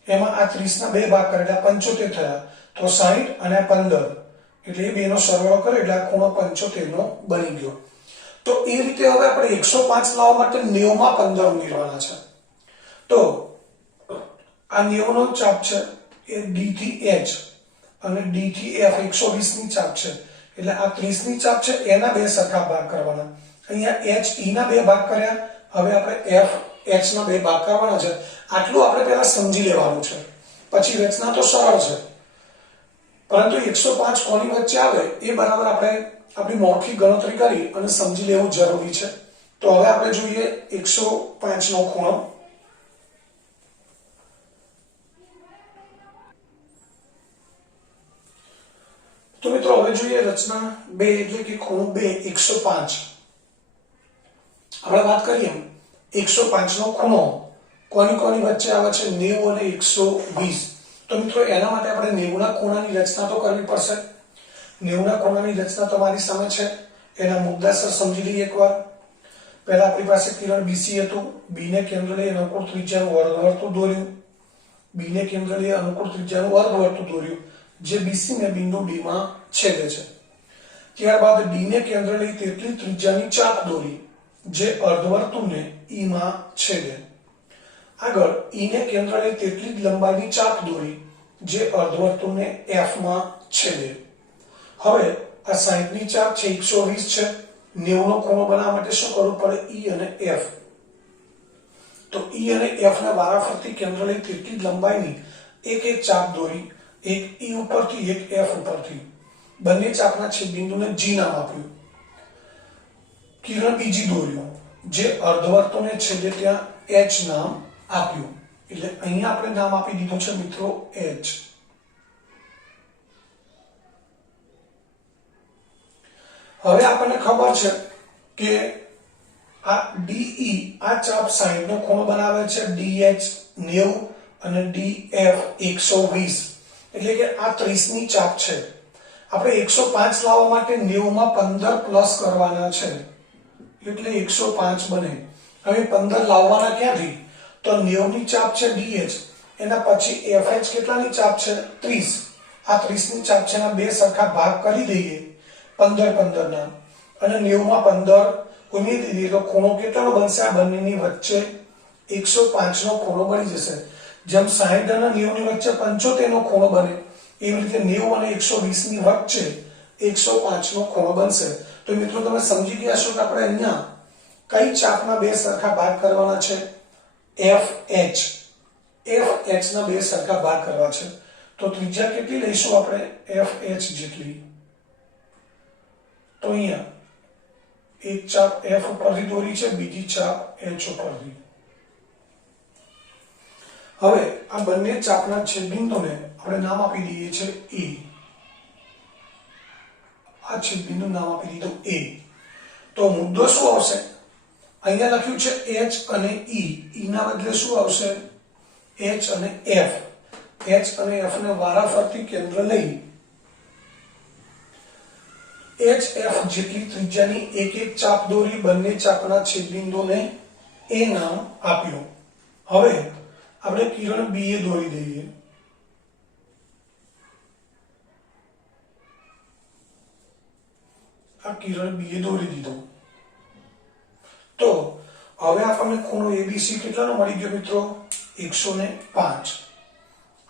એમાં આ 30 ના બે ભાગ કર્યા 75 થયા. તો 60 અને 15 એટલે એ બેનો સરવાળો કર્યો એટલે આ ખૂણો 75 નો બની ગયો. તો એ રીતે હવે આપણે 105 લાવવા માટે 90 માં 15 ઉમેરવાના છે. તો આ 90 નો ચાપ છે એ D થી H અને D થી F 120 ની ચાપ છે. એટલે આ 30 ની ચાપ છે એના બે સરખા ભાગ કરવાના. અહીંયા H E ના બે ભાગ કર્યા. હવે આપણે F H ના બે ભાગ કરવાના છે. આટલું આપણે પહેલા સમજી લેવાનું છે. પછી રચના તો સરળ છે, પરંતુ 105 કોની વચ્ચે આવે એ બરાબર આપણે આપણી મૌખિક ગણતરી કરી અને સમજી લેવું જરૂરી છે. તો હવે આપણે જોઈએ 105 નો ખૂણો. તો મિત્રો હવે જોઈએ રચના 2 એટલે કે ખૂણો 2 105. આપણે વાત કરીએ 105 નો ખૂણો કોની વચ્ચે આવે છે 90 અને 120. તો મિત્રો એના માટે આપણે 90 ના ખૂણાની રચના તો કરવી પડશે. 90 ના ખૂણાની રચના તમારી સામે છે. એના મુદ્દાસર સમજી લઈએ એકવાર. પહેલા આપણી પાસે કિરણ BC હતું. B ને કેન્દ્ર લઈ અનુકૂળ ત્રિજ્યાનું અર્ધવર્તુળ દોર્યું. B ને કેન્દ્ર લઈ અનુકૂળ ત્રિજ્યાનું અર્ધવર્તુળ દોર્યું જે BC ને બિંદુ D માં છેદે છે. ત્યારબાદ D ને કેન્દ્ર લઈ તેટલી ત્રિજ્યાની ચાપ દોરી જે અર્ધવર્તુળને E માં છેદે. આગળ E ને કેન્દ્ર લઈ તેટલી જ લંબાઈની ચાપ દોરી જે અર્ધવર્તુળને F માં છેદે. હવે આ 60 ની ચાપ છે 120 છે. 90 નો ખૂણો બનાવવા માટે શું કરવું પડે? E અને F. તો E અને F ના વારાફરતી કેન્દ્ર લઈ તેટલી જ લંબાઈની એક ચાપ દોરી. એક E ઉપરથી એક F ઉપરથી. બંને ચાપના છેદબિંદુને G નામ આપ્યું. કિરણ બીજી દોર્યું જે અર્ધવર્તુળને છેદે ત્યાં H નામ આપ્યું. એટલે અહીંયા આપણે નામ આપી દીધું છે મિત્રો H. હવે આપણને ખબર છે કે આ DE આ ચાપ 60 નો ખૂણો બનાવે છે. DH 90 અને DF 120. એટલે કે આ 30 ની ચાપ છે. આપણે 105 લાવવા માટે 90 માં 15 પ્લસ કરવાના છે એટલે 105 બને. હવે 15 લાવવાના ક્યાંથી? તો 90 ની ચાપ છે DH, એના પછી FH કેટલાની ચાપ છે 30. આ 30 ની ચાપ છે એના બે સરખા ભાગ કરી દઈએ 15 ના અને 90 માં 15 ઉમેરી દઈએ તો ખૂણો કેટલાનો બનશે? આ બંનેની વચ્ચે 105 નો ખૂણો બની જશે. જેમ 60 અને 90 ની વચ્ચે 75 નો ખૂણો બને એવી રીતે 90 અને 120 ની વચ્ચે 105 નો ખૂણો બનશે. તો મિત્રો તમે સમજી ગયા છો કે આપણે અહીંયા કઈ ચાપના બે સરખા ભાગ કરવાના છે? FH. FH ના બે સરખા ભાગ કરવા છે. તો ત્રિજ્યા કેટલી લઈશું આપણે? FH જેટલી. તો અહીંયા એક ચાપ F ઉપરથી દોરી છે, બીજી ચાપ H ઉપરથી. હવે આ બંને ચાપના છેદબિંદુને આપણે નામ આપી દઈએ છે E. આ છેદબિંદુ નામ આપી દીધું A. તો મુદ્દો શું આવશે? અહીંયા લખ્યું છે H અને E. E ના બદલે શું આવશે? H અને F. H અને F ને વારાફરતી કેન્દ્ર લઈ HF જેટલી ત્રિજ્યાની એક ચાપ દોરી. બંને ચાપના છેદબિંદુને A નામ આપ્યું. હવે આપણે કિરણ B એ દોરી દઈએ. આ કિરણ B એ દોરી દીધો. તો હવે આપણને ખૂણો ABC કેટલાનો મળી ગયો મિત્રો? 105.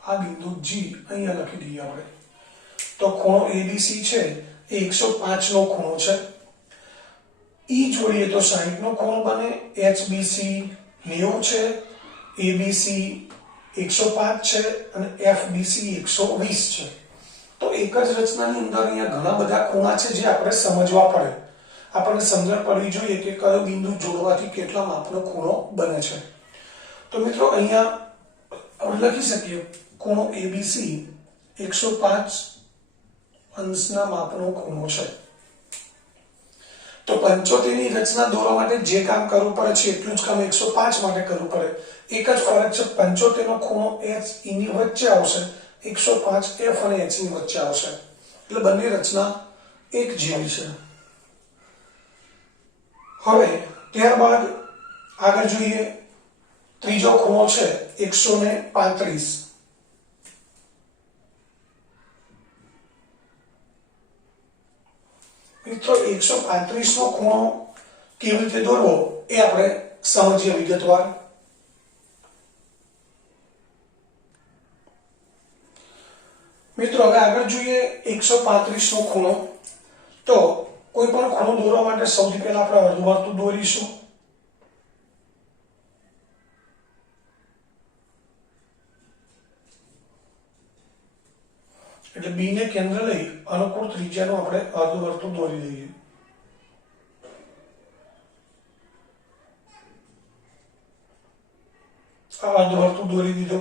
આ બિંદુ G અહીંયા લખી દઈએ આપણે. તો ખૂણો ABC છે એ 105 નો ખૂણો છે. E જોડીએ તો 60 નો ખૂણો બને. HBC 90 છે, ABC 105 છે અને FBC 120 છે. તો એક જ રચનાની અંદર અહીંયા ઘણા બધા ખૂણા છે જે આપણે સમજવા પડે. આપણને સમજણ પડવી જોઈએ કે કયો બિંદુ જોડવાથી કેટલા માપનો ખૂણો બને છે. તો મિત્રો અહીંયા આપણે લખી શકીએ ખૂણો ABC 105 અંશના માપનો ખૂણો છે. તો 75 ની રચના દોરવા માટે જે કામ કરવું પડે છે એટલું જ કામ 105 માટે કરવું પડે. એક જ ફરક છે, 75 નો ખૂણો H E ની વચ્ચે આવશે, 105 F અને H ની વચ્ચે આવશે. એટલે બંને રચના એક જેવી છે. હવે ત્યારબાદ આગળ જોઈએ ત્રીજો ખૂણો છે 135. મિત્રો 135 નો ખૂણો કેવી રીતે દોરવો એ આપણે સમજીએ વિગતવાર. મિત્રો હવે આગળ જોઈએ 135 નો ખૂણો. તો કોઈ પણ ખૂણો દોરવા માટે સૌથી પહેલા આપણે અર્ધવર્તુળ દોરીશું. એટલે બી ને કેન્દ્ર લઈ અનુકૂળ ત્રિજ્યાનું આપણે અર્ધવર્તુળ દોરી દઈએ. આ અર્ધવર્તુળ દોરી દીધો.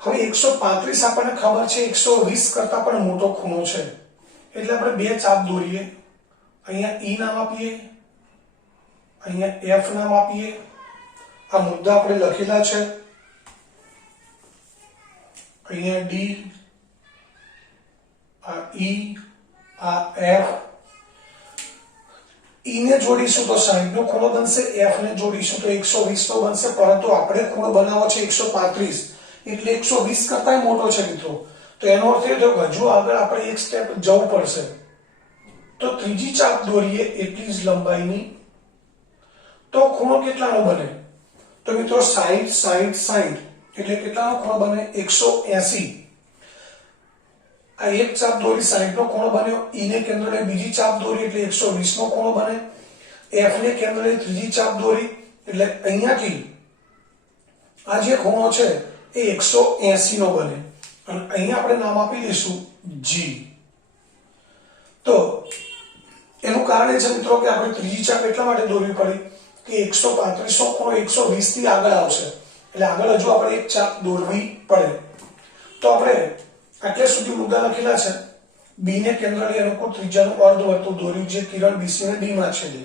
હવે 135 આપણને ખબર છે 120 કરતા પણ મોટો ખૂણો છે, એટલે આપણે બે ચાપ દોરીએ. અહીંયા ઈ નામ આપીએ, અહીંયા એફ નામ આપીએ. આ મુદ્દા આપણે લખેલા છે. અહીંયા ડી, આ ઈ, આ એફ. ઈ ને જોડીશું તો 60 નો ખૂણો બનશે, એફ ને જોડીશું તો 120 નો બનશે, પરંતુ આપણે ખૂણો બનાવવો છે 135, એટલે 120 કરતા મોટો છે મિત્રો. તો એનો અર્થ એ થયો કે હજુ આગળ આપણે એક સ્ટેપ જવું પડશે. તો ત્રીજી ચાપ દોરીએ એટલી જ લંબાઈની. તો ખૂણો કેટલાનો બને? તો મિત્રો 60 60 60 એટલે કેટલાનો ખૂણો બને? 180. આ એક ચાપ દોરી 60 નો ખૂણો બન્યો. ઈ ને કેન્દ્રને બીજી ચાપ દોરી એટલે 120 નો ખૂણો બને. એફ ને કેન્દ્રને ત્રીજી ચાપ દોરી એટલે અહીંયાથી આ જે ખૂણો છે એ 180 નો બને. અને અહીંયા આપણે નામ આપી દઈશું જી. તો એનું કારણ એ છે મિત્રો કે આપણે ત્રીજી ચાપ એટલા માટે દોરવી પડી કે 135 નો ખૂણો 120 થી આગળ આવશે, એટલે આગળ હજુ આપણે એક ચાપ દોરવી પડે. તો આપણે આટલે સુધી મુદ્દા લખેલા છે. બી ને કેન્દ્રની અનુકૂળ ત્રિજ્યાનું અર્ધવર્તુળ દોર્યું જે કિરણ બીસી ને ડી માં છેદે.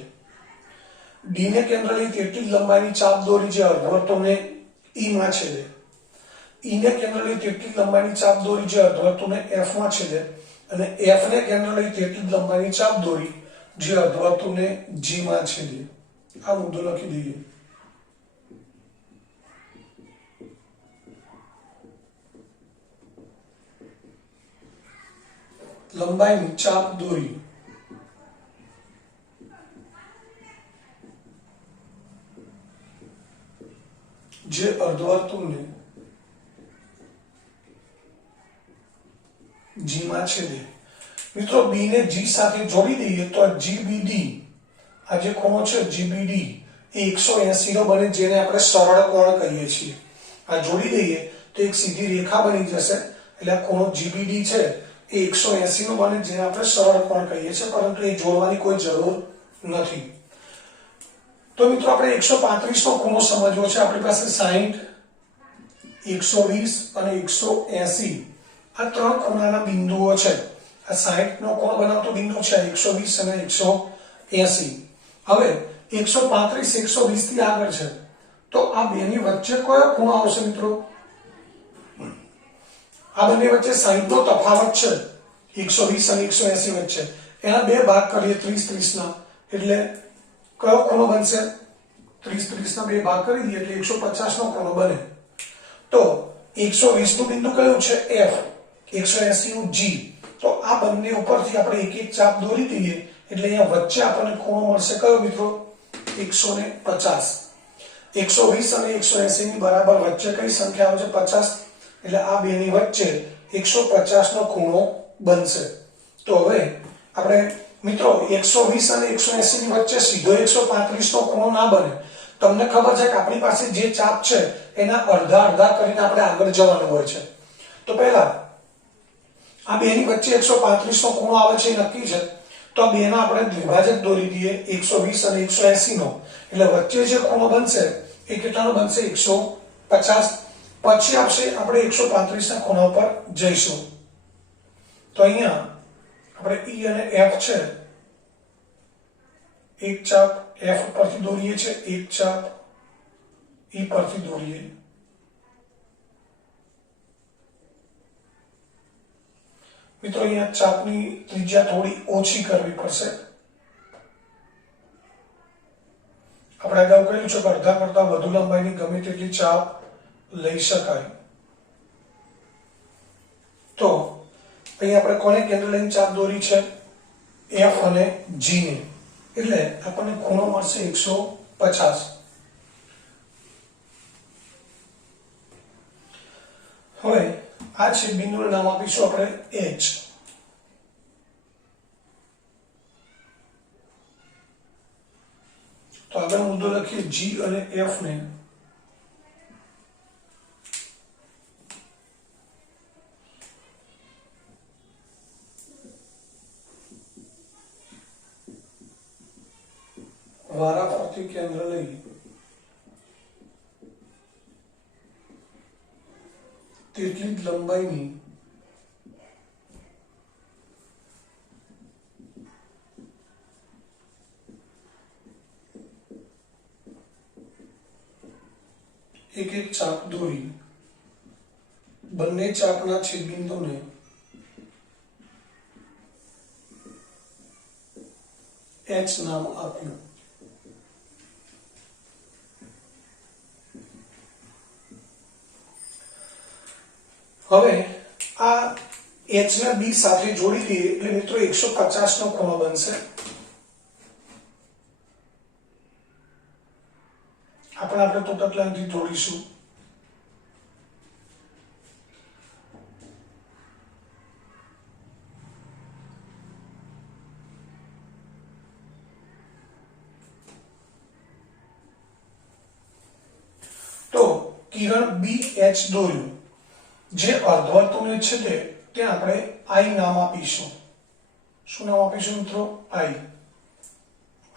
ડી ને કેન્દ્રની તેટલી જ લંબાઈની ચાપ દોરી જે અર્ધવર્તુળને ઈ માં છેદે. ઈ ને કેન્દ્રની તેટલી જ લંબાઈની ચાપ દોરી જે અર્ધવર્તુળને એફ માં છેદે. અને એફ ને કેન્દ્રની તેટલી જ લંબાઈની ચાપ દોરી જે અર્ધવર્તુળને જી માં છેદે. આ મુદ્દો લખી દઈએ. લંબાઈની ચાપ દોરી જે અર્ધવર્તુળને જી માં છેદે. મિત્રો બી ને જી સાથે જોડી દઈએ તો આ જીબીડી, આ જે ખૂણો છે જીબીડી એ 180 નો બને, જેને આપણે સરળ કોણ કહીએ છીએ. આ જોડી દઈએ તો એક સીધી રેખા બની જશે, એટલે આ ખૂણો જીબીડી છે એ 180 નો બને, જેને આપણે સરળ કોણ કહીએ છીએ, પરંતુ એ જોડવાની કોઈ જરૂર નથી. તો મિત્રો આપણે 135 નો ખૂણો સમજવો છે. આપણી પાસે 60, 120 અને 180 આ ત્રણ ખૂણાના બિંદુઓ છે. આ 60 નો કોણ બનાવતો બિંદુ છે, 120 અને 180. હવે 135 120 થી આગળ છે, તો આ બેની વચ્ચે કયો ખૂણો આવશે મિત્રો? આ બંને વચ્ચે 60 નો તફાવત છે 120 અને 180 વચ્ચે. એના બે ભાગ કરીએ 30 30 ના, એટલે કયો ખૂણો બનશે? 30 30 ના બે ભાગ કરી દઈએ એટલે 150 નો ખૂણો બને. તો 120 નું બિંદુ કયું છે? એફ. 180 નું જી. તો આ બંને ઉપરથી આપણે એક એક ચાપ દોરી દઈએ એટલે અહીંયા વચ્ચે આપણને ખૂણો મળશે કયો મિત્રો? 150. 120 અને 180 ની બરાબર વચ્ચે કઈ સંખ્યા આવે છે? 50. એટલે આ બેની વચ્ચે 150 નો ખૂણો બનશે. તો હવે આપણે મિત્રો 120 અને 180 ની વચ્ચે સીધો 135 નો ખૂણો ના બને. તમને ખબર છે કે આપણી પાસે જે ચાપ છે એના અડધા અડધા કરીને આપણે આગળ જવાનું હોય છે. તો પહેલા આ બેની વચ્ચે 135 નો ખૂણો આવે છે એ નક્કી છે. તો આ બેના આપણે દ્વિભાજક દોરી દઈએ 120 અને 180 નો, એટલે વચ્ચે જે ખૂણો બનશે એ કેટલાનો બનશે? 150. પછી આપણે 135 ના ખૂણા પર જઈશું. તો અહીંયા આપણે ઈ અને એફ છે, એક ચાપ એફ પરથી દોરીએ છે, એક ચાપ ઈ પરથી દોરીએ. મિત્રો અહીંયા ચાપની ત્રિજ્યા થોડી ઓછી કરવી પડશે. આપણે અગાઉ કહ્યું છે કે અડધા કરતા વધુ લંબાઈની ગમે તેટલી ચાપ લઈ શકાય. તો અહીંયા આપણે કોને કેન્દ્ર લઈને ચાપ દોરી છે? એફ અને જી ને. એટલે આપણને ખૂણો મળશે 150. હવે આ છેદ બિંદુનું નામ આપીશું આપણે H. તો આગળ મુદ્દો લખીએ G અને F ને વારાફરતી કેન્દ્ર લઈ તેટલી જ લંબાઈની એક એક ચાપ દોરી બંને ચાપના છેદબિંદુને H નામ આપ્યું. હવે આ H ને B સાથે જોડી દઈએ એટલે મિત્રો 150 નો ખૂણો બનશે. આપણે તૂટક લાઈનથી જોડીશું. તો કિરણ BH દોર્યું. જે અર્ધવર્તુળને છેદે ત્યાં આપણે I નામ આપીશું. શું નામ આપીશું મિત્રો? I.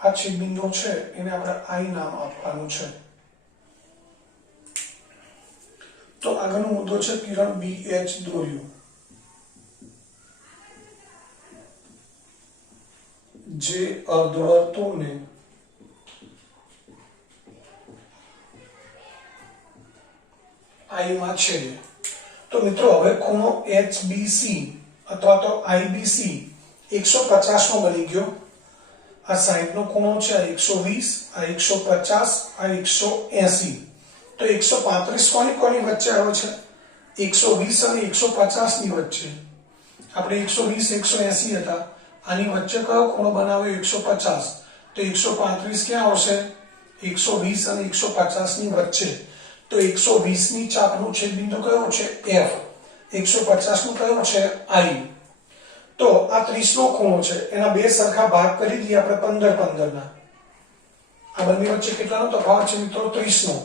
આ છેદબિંદુ છે એને આપણે I નામ આપવાનું છે. તો આગળનો મુદ્દો છે કિરણ BH દોર્યું. જે અર્ધવર્તુળને I માં છેદે. તો મિત્રો હવે ખૂણો HBC અથવા તો IBC 150 નો બની ગયો. આ 60 નો ખૂણો છે, આ 120, આ 150, આ 180. તો 135 કોની વચ્ચે આવે છે? 120 અને 150 ની વચ્ચે. આપણે 120 180 હતા, આની વચ્ચે કયો ખૂણો બનાવ્યો? 150. તો 135 ક્યાં આવશે? 120 અને 150 ની વચ્ચે. તો 120 ની ચાપનું છેદબિંદુ કયો છે? F. 150 નું કયો છે? I. તો આ 30 નો ખૂણો છે, એના બે સરખા ભાગ કરી દઈએ આપણે 15 15 ના. આ બંને વચ્ચે કેટલાનો તફાવત છે મિત્રો? 30 નો.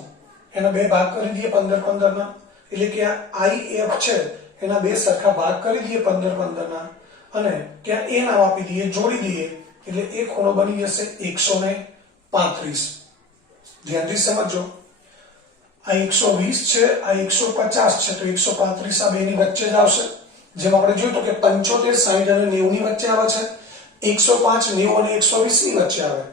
એના બે ભાગ કરી દઈએ 15 15 ના. એટલે કે આ IF છે એના બે સરખા ભાગ કરી દઈએ 15 15 ના અને ત્યાં A નામ આપી દઈએ, જોડી દઈએ એટલે એ ખૂણો બની જશે 135. ધ્યાનથી સમજો. આ 120 છે, આ 150 છે, તો 135 આ બેની વચ્ચે જ આવશે. જેમ આપણે જોયું તો કે 75 60 અને 90 ની વચ્ચે આવે છે, 105 90 અને 120 ની વચ્ચે આવે.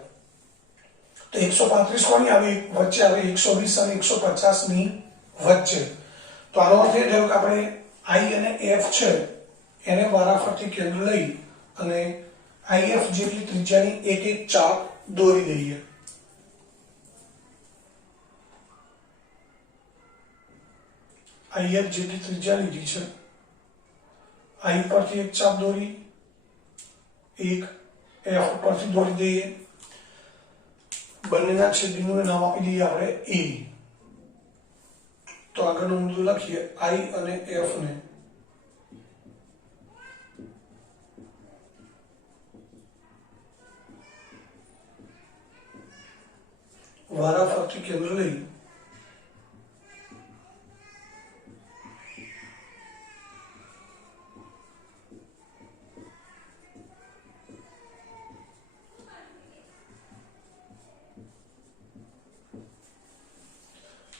તો 135 કોની આવે? વચ્ચે આવે 120 અને 150 ની વચ્ચે. તો આનો અર્થ એ થયો કે આપણે I અને F છે એને વારાફરતી કેન્દ્ર લઈ અને IF જેટલી ત્રિજ્યાની એક એક ચાપ દોરી દઈએ. IF જેટલી ત્રિજ્યા લીધી છે, I પરથી એક ચાપ દોરી, એક F પરથી દોરી દઈએ. બંનેના છેદબિંદુને નામ આપી દઈએ આપણે A. તો આગળનો મુદ્દો લખીએ I અને F ને વારાફરતી કેન્દ્ર લઈ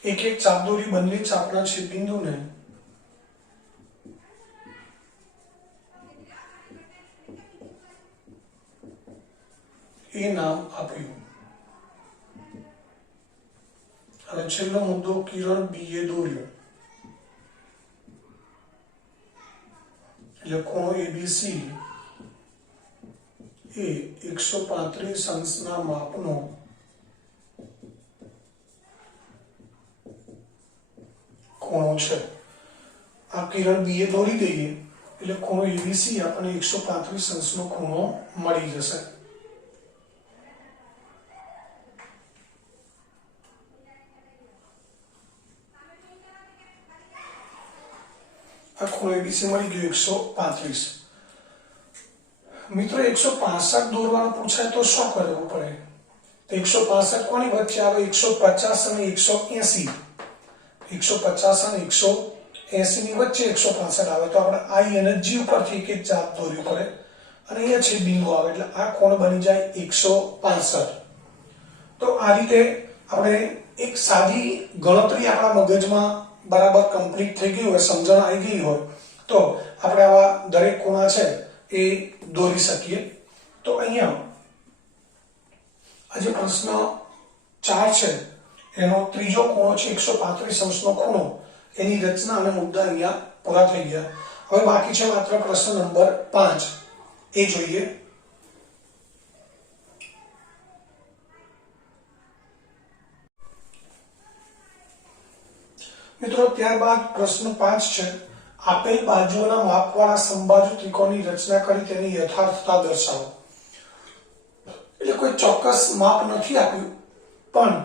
એક એક ચાપ દોરી બંને ચાપના છેદબિંદુને એ નામ આપ્યું. હવે છેલ્લો મુદ્દો કિરણ BA દોર્યો. એટલે ખૂણો ABC એ 135 અંશના માપનો ખૂણો છે. આ કિરણ BA દોરી દઈએ એટલે ખૂણો ABC આપણને 135 અંશનો ખૂણો મળી જશે. આ ખૂણો એબીસી મળી ગયો 135. મિત્રો 165 દોરવાનું પૂછાય તો શું કરવું પડે? તો 165 કોની વચ્ચે આવે? 150 અને 180. 150 અને 180 ની વચ્ચે 165 આવે તો આપણે આઈ અને જી ઉપરથી એક એક ચાપ દોરવી પડે અને અહીંયા છે બિંદુ આવે એટલે આ કોણ બની જાય 165. તો આ રીતે આપણે એક સાદી ગણતરી આપણા મગજમાં બરાબર કમ્પ્લીટ થઈ ગઈ હોય, સમજણ આવી ગઈ હોય તો આપણે આવા દરેક ખૂણા છે એ દોરી શકીએ. તો અહીંયા આ જે પ્રશ્ન 4 છે એનો ત્રીજો ખૂણો છે 135 અંશનો ખૂણો, એની રચના અને મુદ્દા અહીંયા પૂરા થઈ ગયા. હવે બાકી છે માત્ર પ્રશ્ન નંબર 5 એ જોઈએ. મિત્રો ત્યારબાદ પ્રશ્ન 5 છે આપેલ બાજુઓના માપવાળા સમબાજુ ત્રિકોણની રચના કરી તેની યથાર્થતા દર્શાવો. એટલે કોઈ ચોક્કસ માપ નથી આપ્યું પણ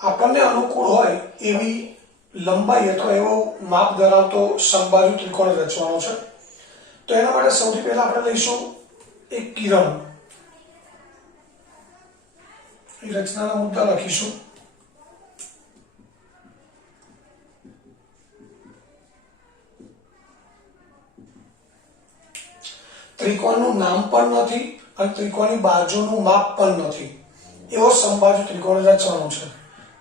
આપણને અનુકૂળ હોય એવી લંબાઈ અથવા એવો માપ ધરાવતો સમબાજુ ત્રિકોણ રચવાનો છે. તો એના માટે સૌથી પહેલા આપણે લઈશું એક કિરણ. એ રચનાના મુદ્દા લખીશું. ત્રિકોણનું નામ પણ નથી અને ત્રિકોણની બાજુનું માપ પણ નથી એવો સમબાજુ ત્રિકોણ રચવાનો છે.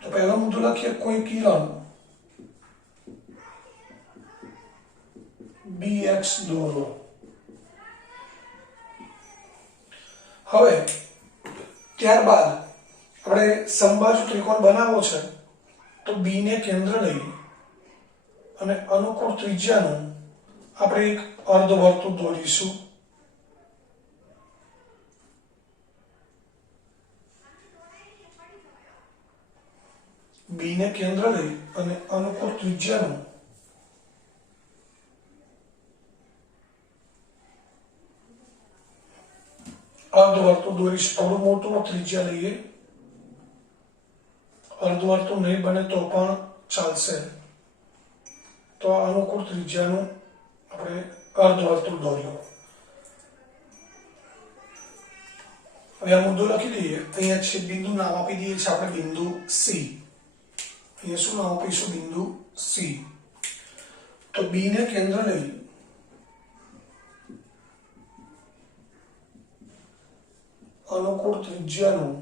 તો પહેલો મુદ્દો લખીએ કોઈ કિરણ bx દોરો. હવે ત્યારબાદ આપણે સમબાજુ ત્રિકોણ બનાવવો છે તો b ને કેન્દ્ર લઈ અને અનુકૂળ ત્રિજ્યાનું આપણે એક અર્ધવર્તુળ દોરીશું. b ને કેન્દ્ર લઈ અને અનુકૂળ ત્રિજ્યાનું અર્ધવર્તુળ દોરીશ. થોડું મોટું ત્રિજ્યા લઈએ. અર્ધવર્તુળ નહીં બને તો પણ ચાલશે. તો આ અનુકૂળ ત્રિજ્યાનું આપણે અર્ધવર્તુળ દોર્યું. હવે આ મુદ્દો લખી દઈએ. અહીંયા છે બિંદુ નામ આપી દઈએ છીએ આપણે બિંદુ C. અહીંયા શું નામ આપીશું? બિંદુ C. તો B ને કેન્દ્ર લઈ અનુકૂળ ત્રિજ્યાનું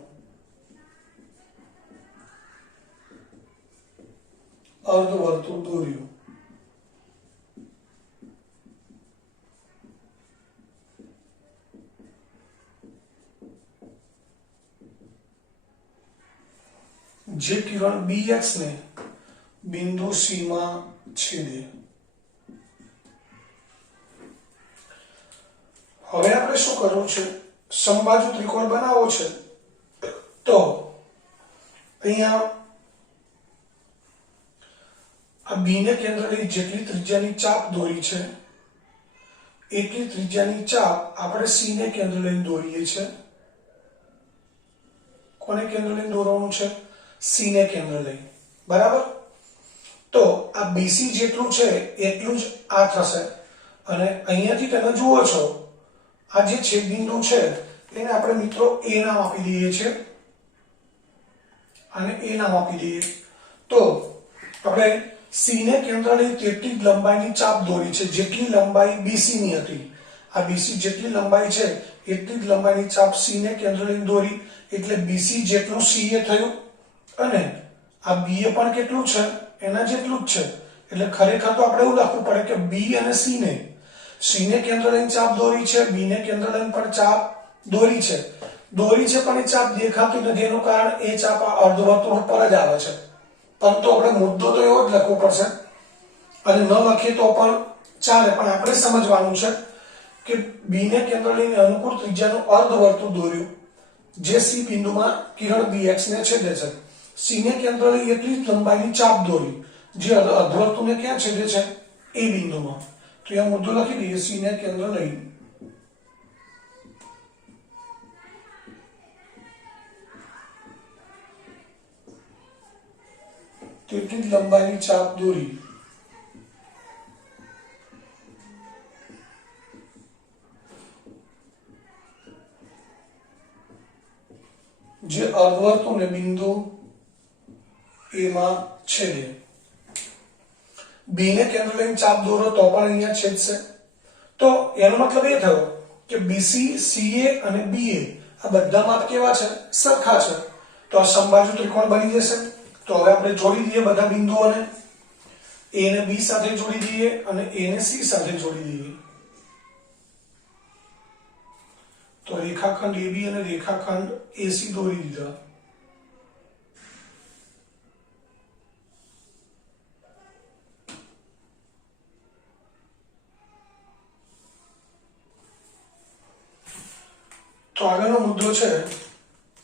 અર્ધવર્તુળ દોર્યું. જે કિરણ bx ને બિંદુ C માં છેદે. હવે આપણે શું કરવું છે? સમબાજુ ત્રિકોણ બનાવવો છે તો અહીંયા આ b ને કેન્દ્ર લઈ જેટલી ત્રિજ્યાની ચાપ દોરી છે એટલી ત્રિજ્યાની ચાપ આપણે c ને કેન્દ્ર લઈને દોરીએ છીએ. કોને કેન્દ્ર લઈને દોરવાનું છે? c ને કેન્દ્ર લઈ. બરાબર. તો આ BC જેટલું છે એટલું જ આ થશે અને અહીંયાથી તમે જુઓ છો આ જે છેદબિંદુ છે એને આપણે મિત્રો A નામ આપી દઈએ છીએ અને A નામ આપી દઈએ. તો આપણે C ને કેન્દ્ર લઈ તેટલી જ લંબાઈની ચાપ દોરી છે જેટલી લંબાઈ BC ની હતી. આ BC જેટલી લંબાઈ છે એટલી જ લંબાઈની ચાપ C ને કેન્દ્ર લઈને દોરી એટલે BC જેટલું CA થયું અને આ BA પણ કેટલું છે? એના જેટલું જ છે. એટલે ખરેખર તો આપણે એવું લખવું પડે કે B અને C ને કેન્દ્ર લઈને ચાપ દોરી છે, B ને કેન્દ્ર લઈને પણ ચાપ દોરી છે પણ એ ચાપ દેખાતી નથી એનું કારણ એ ચાપ આ અર્ધવર્તુળ ઉપર જ આવે છે. પરંતુ આપણે મુદ્દો તો એવો જ લખવો પડશે અને ન લખીએ તો પણ ચાલે પણ આપણે સમજવાનું છે કે B ને કેન્દ્ર લઈને અનુકૂળ ત્રિજ્યાનું અર્ધવર્તુળ દોર્યું જે C બિંદુમાં કિરણ bx ને છેદે છે. C ને કેન્દ્ર લઈ એટલી જ લંબાઈની ચાપ દોરી જે અર્ધવર્તુળને ક્યાં છેદે છે? A બિંદુમાં. તો આ મુદ્દો લખી દઈએ. C ને કેન્દ્ર લઈ તેટલી જ લંબાઈની ચાપ દોરી જે અર્ધવર્તુળને બિંદુ એ માં છેદે. બી ને કેન્દ્ર લઈને ચાપ દોરો તો પણ અહીંયા છેદશે. તો એનો મતલબ એ થયો કે બીસી, સીએ અને બીએ આ બધા માપ કેવા છે? સરખા છે. તો આ સમબાજુ ત્રિકોણ બની જશે. તો હવે આપણે જોડી દઈએ બધા બિંદુઓને. એ ને બી સાથે જોડી દઈએ અને એ ને સી સાથે જોડી દઈએ. તો રેખાખંડ AB અને રેખાખંડ AC દોરી દીધા. તો આગળનો મુદ્દો છે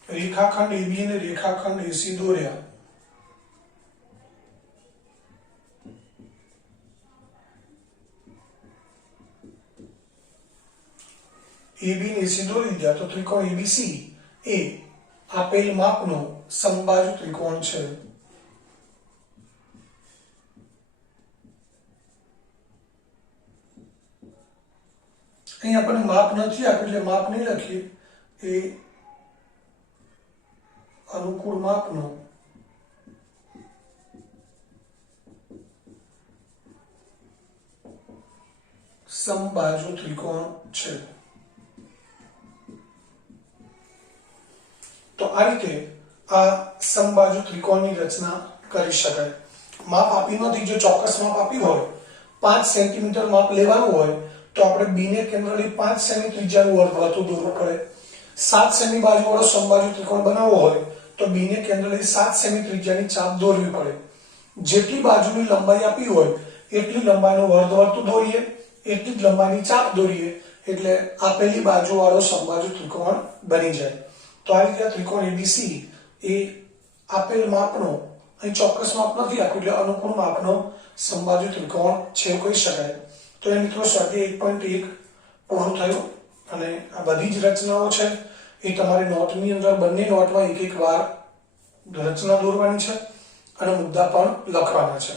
રેખાખંડ AB અને રેખાખંડ AC દોર્યા. AB ને AC દોરી દીધા. તો ત્રિકોણ ABC એ આપેલ માપનો સમબાજુ ત્રિકોણ છે. અહીં આપણને માપ નથી આપ્યું એટલે માપ નહીં લખીએ. એ અનુકૂળ માપનો સમબાજુ ત્રિકોણ છે. તો આ રીતે આ સમબાજુ ત્રિકોણની રચના કરી શકાય. માપ આપી નથી. જો ચોક્કસ માપ આપ્યું હોય 5 સેન્ટીમીટર માપ લેવાનું હોય તો આપણે બી ને કેન્દ્ર લઈ 5 સેમી ત્રિજ્યાનું અર્ધવર્તુળ દોરવું પડે. 7 સેમી બાજુવાળો સમબાજુ ત્રિકોણ બનાવવો હોય તો બી ને કેન્દ્ર લઈ 7 સેમી ત્રિજ્યાની ચાપ દોરવી પડે. જેટલી બાજુની લંબાઈ આપી હોય એટલી લંબાઈનું અર્ધવર્તુળ દોરીએ, એટલી જ લંબાઈની ચાપ દોરીએ એટલે આપેલી બાજુવાળો સમબાજુ ત્રિકોણ બની જાય. તો આ રીતે ત્રિકોણ ABC એ આપેલ માપનો, અહીં ચોક્કસ માપ નથી આપ્યું એટલે અનુકૂળ માપનો સમબાજુ ત્રિકોણ છે કહી શકાય. તો એ મિત્રો સ્વાધ્યાય 1.1 પૂરું થયું અને આ બધી જ રચનાઓ છે એ તમારી નોટની અંદર બંને નોટમાં એક એક વાર રચના દોરવાની છે અને મુદ્દા પણ લખવાના છે.